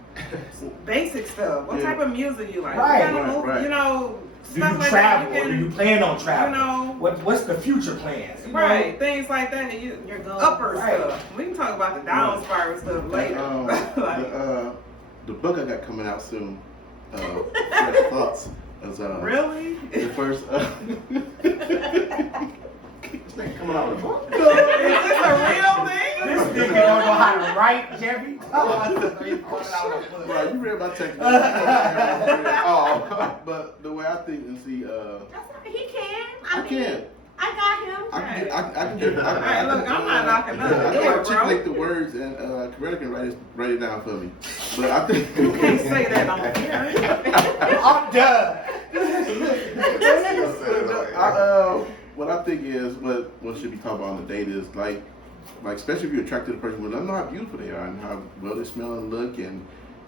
basic stuff. What type of music you like? Right, What kind of movie, you know, do stuff you like travel that. or do you plan on traveling? You know, What's the future plans? You know? right, things like that. And your upper Right. stuff. We can talk about the down spiral stuff later. Like, The book I got coming out soon, Fresh Thoughts, is really? the first. This nigga coming out with a book. Is this a real thing? This nigga don't know how to write, Jeffy. Right, you read my text. Oh. But the way I think and see, He can. I can. I got him. I can get. Hey, look, I'm not knocking I nothing. can Yeah, articulate bro. the words, and Coretta can write it down for me. But I think You can't say that on here. I'm done. What I think is what should be talked about on the date is like especially if you're attracted to the person, well, let them know how beautiful they are and how well they smell and look and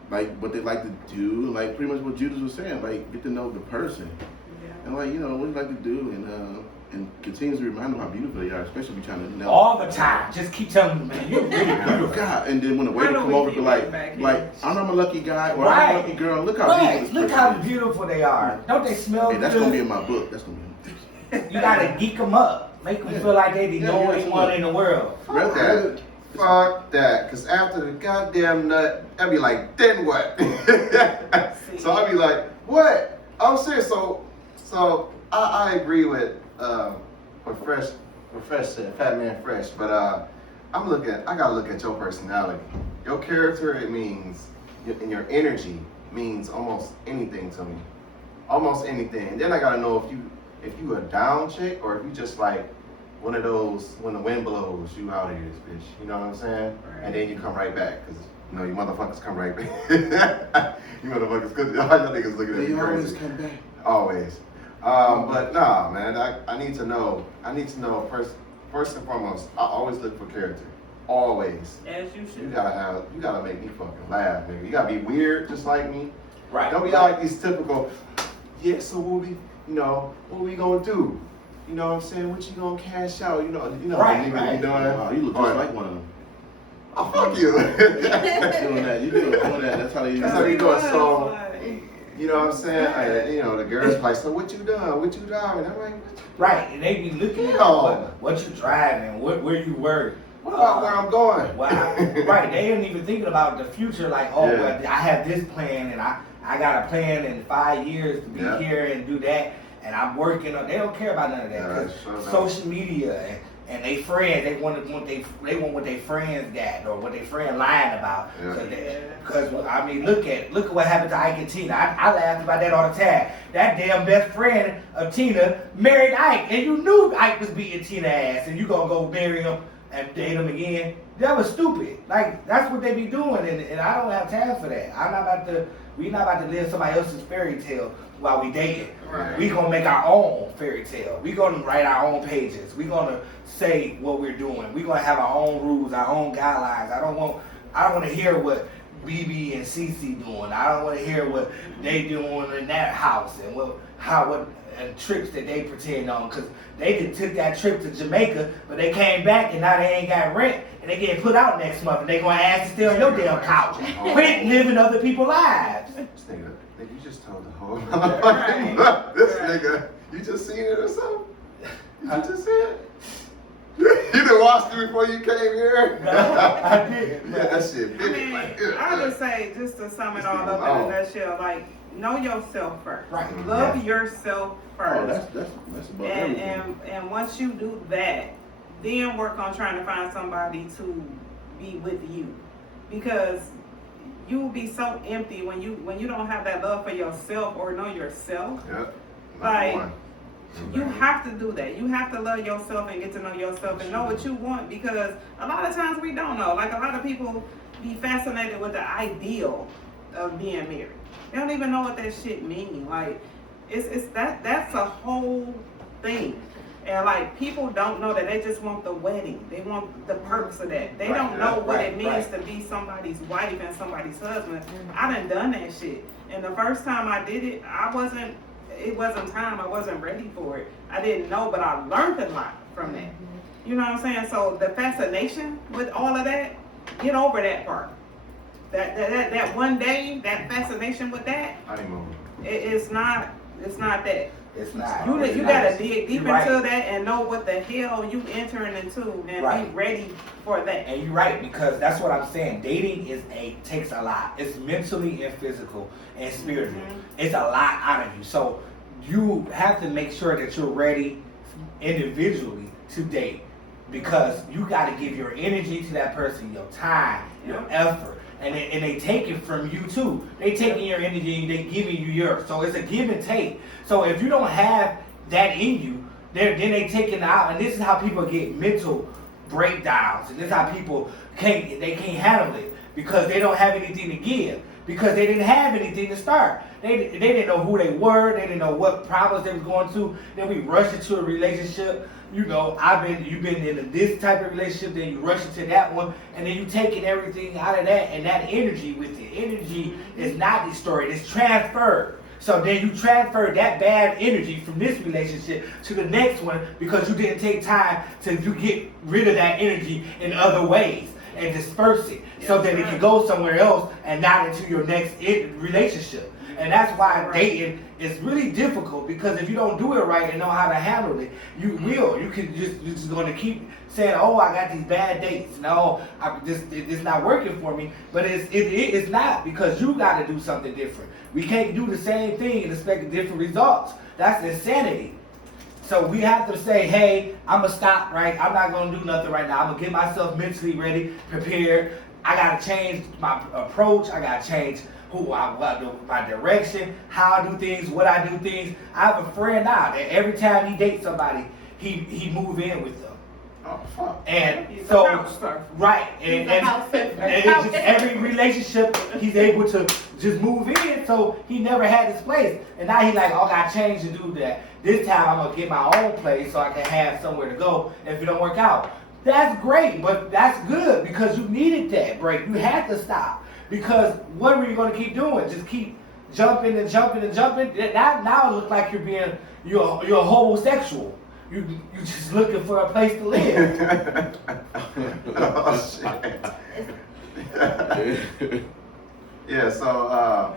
like what they like to do, like pretty much what Judas was saying, like get to know the person and like you know what you like to do and continue to remind them how beautiful they are, especially if you're trying to know All the time. Just keep telling them, man, you're really Oh beautiful. God! And then when the waiter Why don't come we over, be keep like, it back I'm a lucky guy or Right. I'm a lucky girl. Look how Right. beautiful Look this how person is. beautiful they are. Don't they smell Hey, that's good? gonna be in my book. That's gonna be. You gotta geek them up. Make them feel like they the only one in the world. Fuck that. Fuck that. Cause after the goddamn nut, I'd be like, then what? So I'd be like, what? I'm serious. So I agree with what Fresh said, Fat Man Fresh. But I gotta look at your personality. Your character, it means, and your energy means almost anything to me. Almost anything. And then I gotta know if you a down chick or if you just like one of those when the wind blows you out of here, this bitch. You know what I'm saying? Right. And then you come right back because you know you motherfuckers come right back. You motherfuckers, cause all y'all niggas looking at me They always crazy. come back. Always. But nah, man. I need to know. First and foremost. I always look for character. Always. As you You should. gotta make me fucking laugh, nigga. You gotta be weird just like me. Right. Don't be like these typical, yeah, so what we gonna do? You know what I'm saying? What you gonna cash out? You know Right, niggas right. be doing. Wow, you look just like one of them. Oh, fuck you. Doing that, you doing that. That's how they. That's how you do it. So, Like, you know what I'm saying? You know, the girls be like, so what you done? What you done? And I'm like, Right. And they be looking at No. what you driving, where you work. what about where I'm going? Wow. Right. They ain't even thinking about the future. Like, oh, Yeah. well, I have this plan, and I got a plan in 5 years to be Yeah. here and do that, and I'm working on. They don't care about none of that. Yeah, 'Cause sure don't. social media and they friends, they want what they friends got or what they friend lying about. Yeah. Because I mean, look at what happened to Ike and Tina. I laugh about that all the time. That damn best friend of Tina married Ike, and you knew Ike was beating Tina ass, and you gonna go marry him and date him again. That was stupid. Like, that's what they be doing, and I don't have time for that. We not about to live somebody else's fairy tale while we dating. Right. We gonna make our own fairy tale. We gonna write our own pages. We gonna say what we're doing. We gonna have our own rules, our own guidelines. I don't want to hear what BB and CC doing. I don't want to hear what they doing in that house and what trips that they pretend on, because they just took that trip to Jamaica, but they came back and now they ain't got rent and they get put out next month and they gonna ask to stay on your damn couch. Quit living other people's lives. This nigga, you just told the whole Right. This Right. nigga, you just seen it or something? You just see it? You done watched it before you came here? No, I didn't. Yeah, that shit I big. mean, Like, I would say, just to sum it all up in a nutshell, like, know yourself first. Right. Love Yes. yourself Oh, first. that's about and, everything. and once you do that, then work on trying to find somebody to be with you, because you will be so empty when you don't have that love for yourself or know yourself. Yep. Like, Number one. you have to do that. You have to love yourself and get to know yourself and know what you want, because a lot of times we don't know. Like, a lot of people be fascinated with the ideal of being married. They don't even know what that shit means. Like, that's a whole thing. And like, people don't know that they just want the wedding. They want the perks of that. They don't know what it means to be somebody's wife and somebody's husband. I done that shit. And the first time I did it, it wasn't time. I wasn't ready for it. I didn't know, but I learned a lot from that. You know what I'm saying? So the fascination with all of that, get over that part. That one day, that fascination with that, Honeymoon. it's not that. It's not. You It's gotta not. dig deep You're right. into that and know what the hell you entering into and Right. be ready for that. And you're right, because that's what I'm saying. Dating takes a lot. It's mentally and physical and spiritual. Mhm. It's a lot out of you. So you have to make sure that you're ready individually to date, because you got to give your energy to that person, your time, your effort. And they take it from you too. They taking your energy and they giving you yours. So it's a give and take. So if you don't have that in you, then they take it out. And this is how people get mental breakdowns. And this is how people can't handle it, because they don't have anything to give. Because they didn't have anything to start. They didn't know who they were. They didn't know what problems they was going through. Then we rush into a relationship. You know, you've been in this type of relationship, then you rush into that one, and then you taking everything out of that and that energy with it. Energy is not destroyed, it's transferred. So then you transfer that bad energy from this relationship to the next one, because you didn't take time to get rid of that energy in other ways and disperse it, so that it can go somewhere else and not into your next relationship. And that's why dating is really difficult, because if you don't do it right and know how to handle it, you're just going to keep saying, oh, I got these bad dates. No, it's not working for me. But it's not, because you got to do something different. We can't do the same thing and expect different results. That's insanity. So we have to say, hey, I'm going to stop, right? I'm not going to do nothing right now. I'm going to get myself mentally ready, prepared. I got to change my approach. I got to change my direction, how I do things, what I do things. I have a friend now that every time he dates somebody, he move in with them. Oh, fuck. And He's a so, house surfer. right, and it's just every relationship he's able to just move in, so he never had his place. And now he like, oh, I gotta change to do that. This time I'm gonna get my own place so I can have somewhere to go if it don't work out. That's great, but that's good, because you needed that break. You had to stop. Because what were you going to keep doing? Just keep jumping and jumping and jumping? Now it looks like you're a homosexual. You just looking for a place to live. Oh, shit. Yeah, so,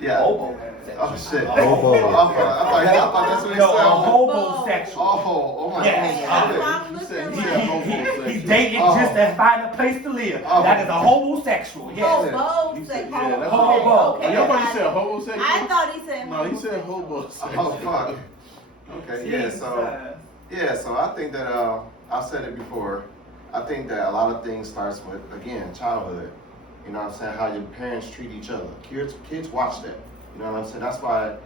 yeah. Homo. Oh, shit. Homo. I thought that's what he No, a said. homosexual. Oh my Yes. God. You said homosexual. He's dating just to find a place to live. That is a homosexual. Yes. Hobo. You Say said- hobo. yeah, that's hobo. Okay. Y'all probably said homosexual? I thought he said No, he said homosexual. Oh, fuck. Okay, yeah, so I think that, I've said it before, I think that a lot of things starts with, again, childhood. You know what I'm saying? How your parents treat each other. Kids watch that. You know what I'm saying? That's why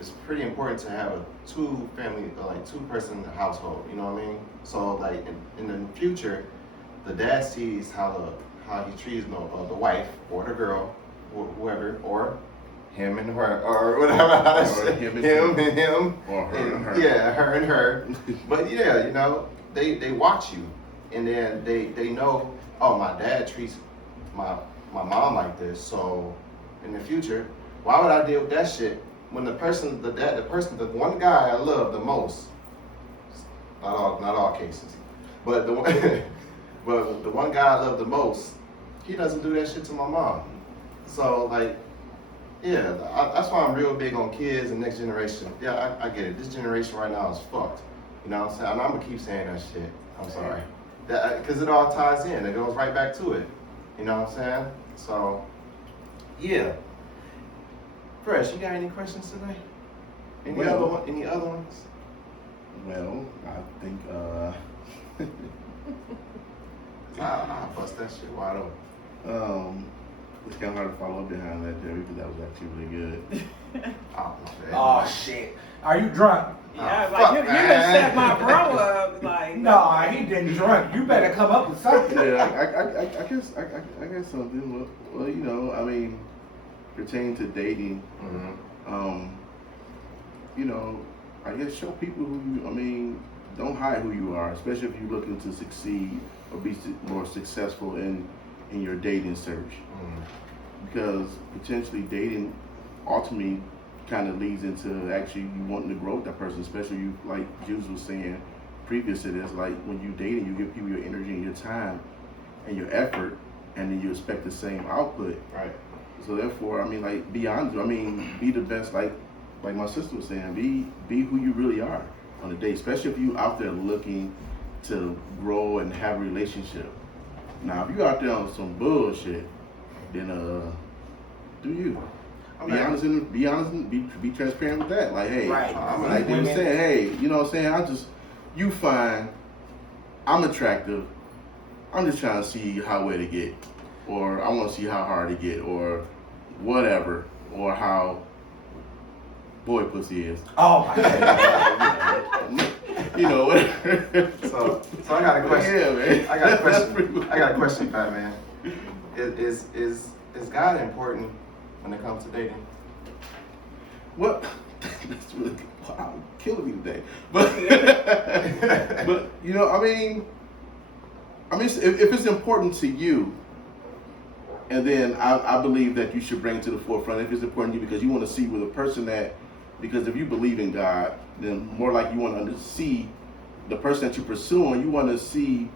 it's pretty important to have a two-person household. You know what I mean? So like in the future, the dad sees how he treats the wife or the girl, whoever, or him and her, or whatever. Him and him. Or her and her. Yeah, her and her. But yeah, you know, they watch you, and then they know, oh, my dad treats my mom like this, so in the future, why would I deal with that shit when the one guy I love the most, not all cases, but the one guy I love the most, he doesn't do that shit to my mom. So like, yeah, that's why I'm real big on kids and next generation. Yeah, I get it. This generation right now is fucked. You know what I'm saying? And I'm gonna keep saying that shit. I'm sorry. Because it all ties in. It goes right back to it. You know what I'm saying? So, yeah. Fresh, you got any questions today? Any other ones? Well, I think I'll bust that shit wide open. it's kind of hard to follow up behind that, Jerry, because that was actually really good. Oh, Oh shit. Are you drunk? Yeah, Oh, like fuck, you man. done set my bro up. Like No, he didn't drunk. You better come up with something. Yeah, I guess I got something. Well, you know, I mean, pertaining to dating, you know, I guess show people who you. I mean, don't hide who you are, especially if you're looking to succeed or be more successful in your dating search. Because potentially dating ultimately kind of leads into actually you wanting to grow with that person, especially you, like Jules was saying previous to this, like when you dating, you give people your energy and your time and your effort, and then you expect the same output. Right. So therefore, I mean, like, be honest. I mean, be the best. Like my sister was saying, be who you really are on a date, especially if you out there looking to grow and have a relationship. Now, if you out there on some bullshit, then do you? Be honest and be transparent with that. Like, hey, Right. like they were saying, hey, you know what I'm saying? You fine, I'm attractive. I'm just trying to see how way to get, or I want to see how hard to get, or whatever, or how boy pussy is. Oh my god. You know, whatever. So I got a question. Yeah, man. I got a question, Fat Man. Is God important when it comes to dating? Well, that's really wow, killing me today. But but you know, I mean, if it's important to you, and then I believe that you should bring it to the forefront. If it's important to you because you want to see where the person that, because if you believe in God, then more like you want to see the person that you're pursuing. You want to see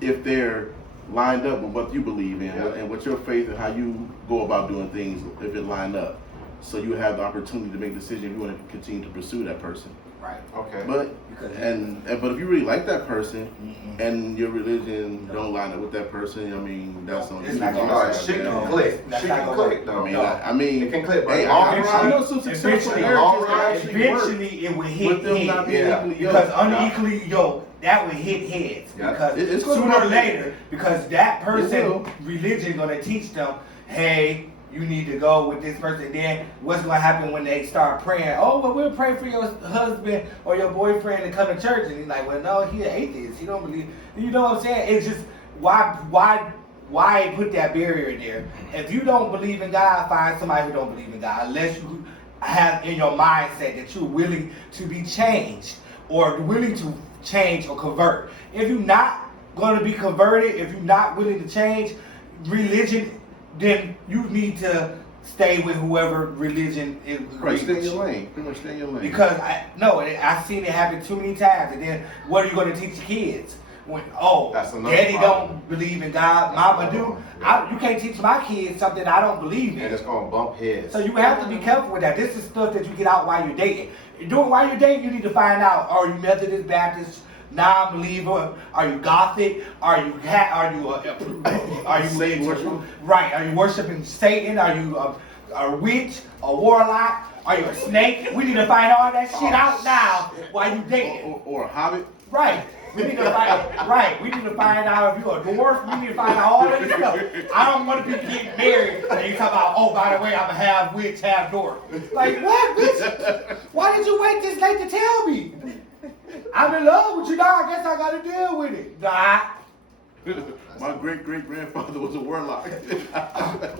if they're lined up with what you believe in, and what your faith and how you go about doing things, if it lined up. So you have the opportunity to make a decision if you want to continue to pursue that person. Right. Okay. But but if you really like that person and your religion don't line up with that person, I mean, that's on you. It's not gonna Shit can click. Shit can click though. I mean, it can click. But hey, I know some successful marriages that actually work Eventually, it will hit with them not being heads. equally Because yoked. unequally yoked, that would hit heads. Yeah. Because It's gonna sooner or happen. later, because that It person will. religion gonna teach them, hey, you need to go with this person. Then what's gonna happen when they start praying? Oh, well, we'll pray for your husband or your boyfriend to come to church, and he's like, well, no, he's an atheist. He don't believe. You know what I'm saying? It's just why put that barrier there? If you don't believe in God, find somebody who don't believe in God. Unless you have in your mindset that you're willing to be changed or willing to change or convert. If you're not going to be converted, if you're not willing to change religion, then you need to stay with whoever religion is. Right, stay in your lane. Pretty much stay in your lane. Because I've seen it happen too many times. And then what are you going to teach the kids? When That's another daddy problem. don't believe in God, mama do. You can't teach my kids something I don't believe in. And it's gonna bump heads. So you have to be careful with that. This is stuff that you get out while you're dating. While you're dating, you need to find out: are you Methodist, Baptist, non-believer? Are you Gothic? Are you Satan worshiper? Right? Are you worshiping Satan? Are you a witch, a warlock? Are you a snake? We need to find all that shit out now while you dating. Or a hobbit. Right. We need to find We need to find out if you're a dwarf. We need to find out all this stuff. I don't want to be getting married and you talk about, oh, by the way, I'm a half witch, half dwarf. Like, what, bitch? Why did you wait this late to tell me? I'm in love with you now. I guess I got to deal with it. Nah. My great-great-grandfather was a warlock.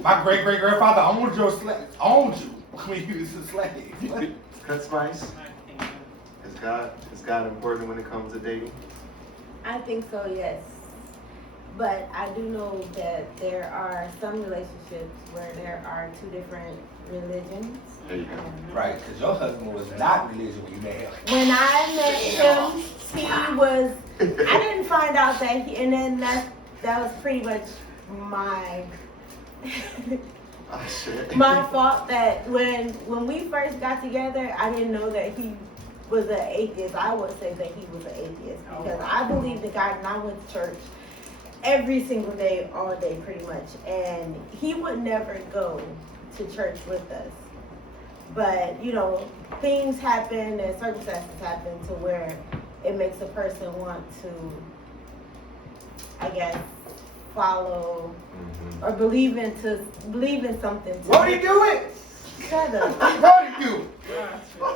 My great-great-grandfather owned you when you was a slave. CuttSpice. Is God important when it comes to dating? I think so, yes. But I do know that there are some relationships where there are two different religions. There you go. Right, because your husband was not religious when you met him. When I met him, he was, I didn't find out that and then that was pretty much my, Oh, shit. my fault that when we first got together, I didn't know that he was an atheist. I would say that he was an atheist because I believed in God and I went to church every single day, all day, pretty much. And he would never go to church with us. But, you know, things happen and circumstances happen to where it makes a person want to, I guess, follow or believe in something. Won't he do it? Shut up. Won't he do it?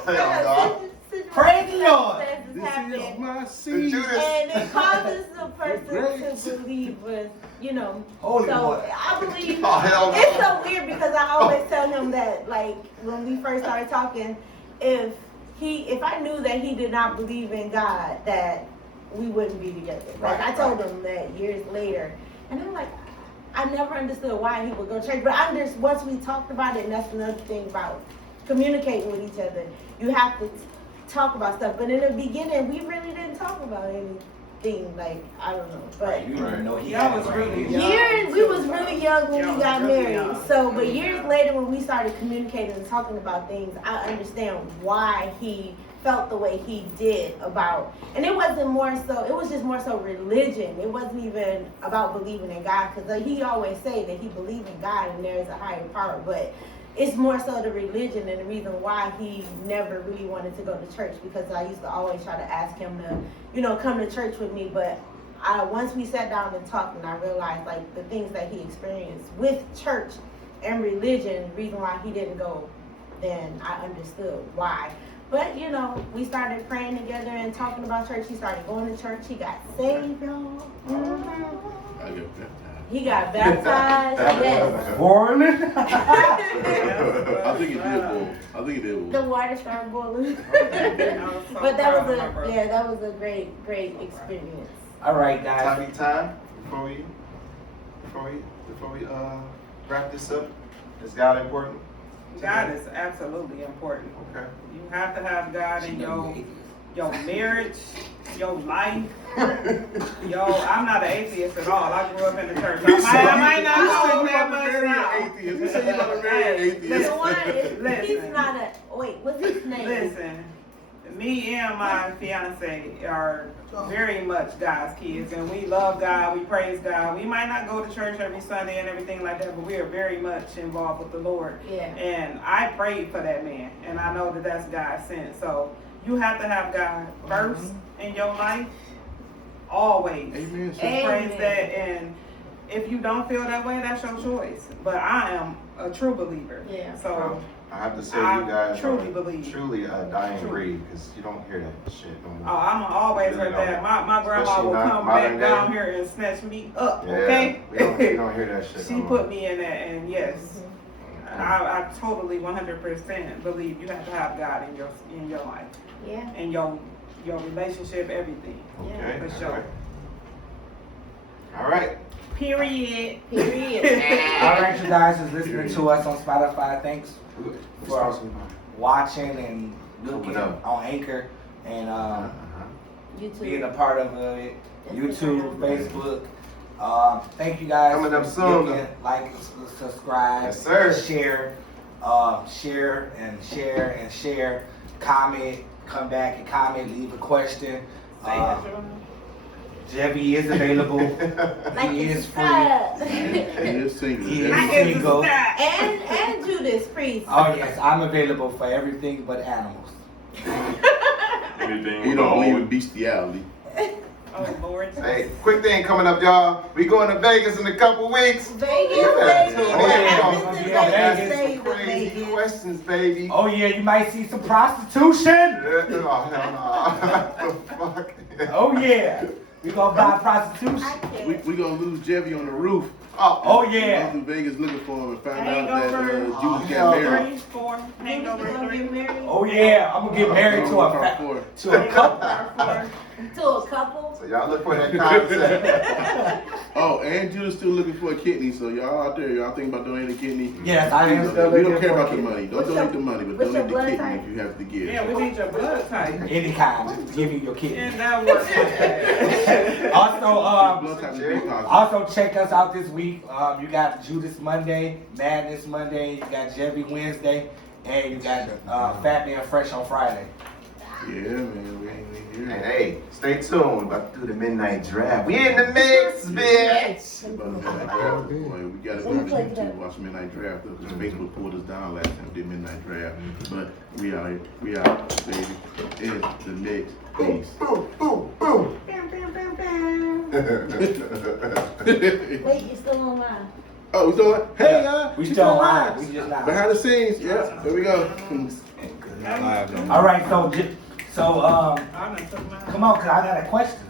Shut up. Praise the Lord. This Happen. is my The seed. Judas. And it causes the person to believe with, you know. Holy so boy. I believe Oh, hell no. it's so weird because I always tell him that, like, when we first started talking, if I knew that he did not believe in God, that we wouldn't be together. Like, I told him that years later, and I'm like, I never understood why he would go to church. But once we talked about it, and that's another thing about communicating with each other, you have to talk about stuff. But in the beginning, we really didn't talk about anything. Like, I don't know. But You didn't even know he Y'all had was it really right young. here. we was really young when Y'all we got was really married. young. So, but years later, when we started communicating and talking about things, I understand why he felt the way he did about, and it wasn't more so, it was just more so religion. It wasn't even about believing in God, because he always say that he believed in God and there is a higher power, but it's more so the religion and the reason why he never really wanted to go to church, because I used to always try to ask him to, you know, come to church with me. But once we sat down and talked, and I realized, like, the things that he experienced with church and religion, the reason why he didn't go, then I understood why. But, you know, we started praying together and talking about church. He started going to church. He got saved, y'all. I get baptized. He got baptized. Yes. Born. I think it did boil. I think it did The boil. water started boiling. I was so But that proud was of my brother. that was a great experience. All right, guys. Tiny time before we wrap this up. Is God important? God is absolutely important. Okay. You have to have God in your marriage, your life. Yo, I'm not an atheist at all. I grew up in the church. I might not know that much now. You said you're about to marry an atheist. The one he's Listen. not a what's his name? Listen, me and my fiance are very much God's kids, and we love God, we praise God. We might not go to church every Sunday and everything like that, but we are very much involved with the Lord. Yeah. And I prayed for that man, and I know that that's God sent. So you have to have God first in your life, always. Amen. To Sister. praise that, and if you don't feel that way, that's your choice. But I am a true believer. Yeah. So I have to say, I you guys truly are believe. truly a dying True. breed, because you don't hear that shit no more. oh, I'm always Really heard that. don't. My grandma Especially will not come modern back down day. here and snatch me up. Yeah, Okay. we don't hear that shit She no more. put me in that, and yes, I totally 100% believe you have to have God in your life, Yeah. in your relationship, everything. Okay. For sure. All right. Period. Period. All right, you guys is listening to us on Spotify. Thanks Who's for sponsored by? watching and looking Open up. on Anchor and YouTube. being a part of it. YouTube, Instagram. Facebook. Thank you guys. Coming up for soon. looking, like, subscribe, Yes, sir. share, share and share and share. Comment, come back and comment, leave a question. Jebby is available. Like He and is free. subscribe. He is single. He is I That's- get single. and Judas Priest. Oh yes, I'm available for everything but animals. Anything He don't believe in bestiality. Oh Lord. Hey, quick thing coming up, y'all. We going to Vegas in a couple weeks. Vegas, Yeah. baby. Oh, What yeah. happens in Yeah, Vegas Vegas. stays in Crazy Vegas. questions, baby. Oh yeah, you might see some prostitution. Yeah. Oh, hell no. Fuck. Oh yeah, we gonna buy prostitution. I can't. We gonna lose Jevy on the roof. Oh Go yeah. through Vegas looking for him and find out that Hangover. Judas hell got married. 3, 4, hangover Gonna 3. get married Oh yeah, I'm gonna get married to a Four. couple. to a couple. So y'all look for that concept. Oh, and Judas still looking for a kidney, so y'all out there, y'all think about donating a kidney? Yes, I am still We don't looking care for a about the kidney. money. Don't What's donate your- the money, but what's your donate the blood kidney type? if you have to give. Yeah, we need your blood type. Any kind, just give me your kidney. And that works like that. Also, Blood type is B positive. also check us out this week. You got Judas Monday, Madness Monday, you got Jebby Wednesday, and you got Fat Man Fresh on Friday. Yeah, man, we ain't here. And hey, Stay tuned. About to do the midnight draft. We in the mix, bitch. About Midnight Draft, boy. We got to go on YouTube, watch Midnight Draft. Because Facebook pulled us down last time we did Midnight Draft. But we out, baby. In the mix. Peace. Boom, boom, boom. Wait, you're still online. Oh, we still on? Hey, y'all. We still live. We just live. Behind the scenes, yeah. There we go. All right, so I done took mine. come on, cause I got a question.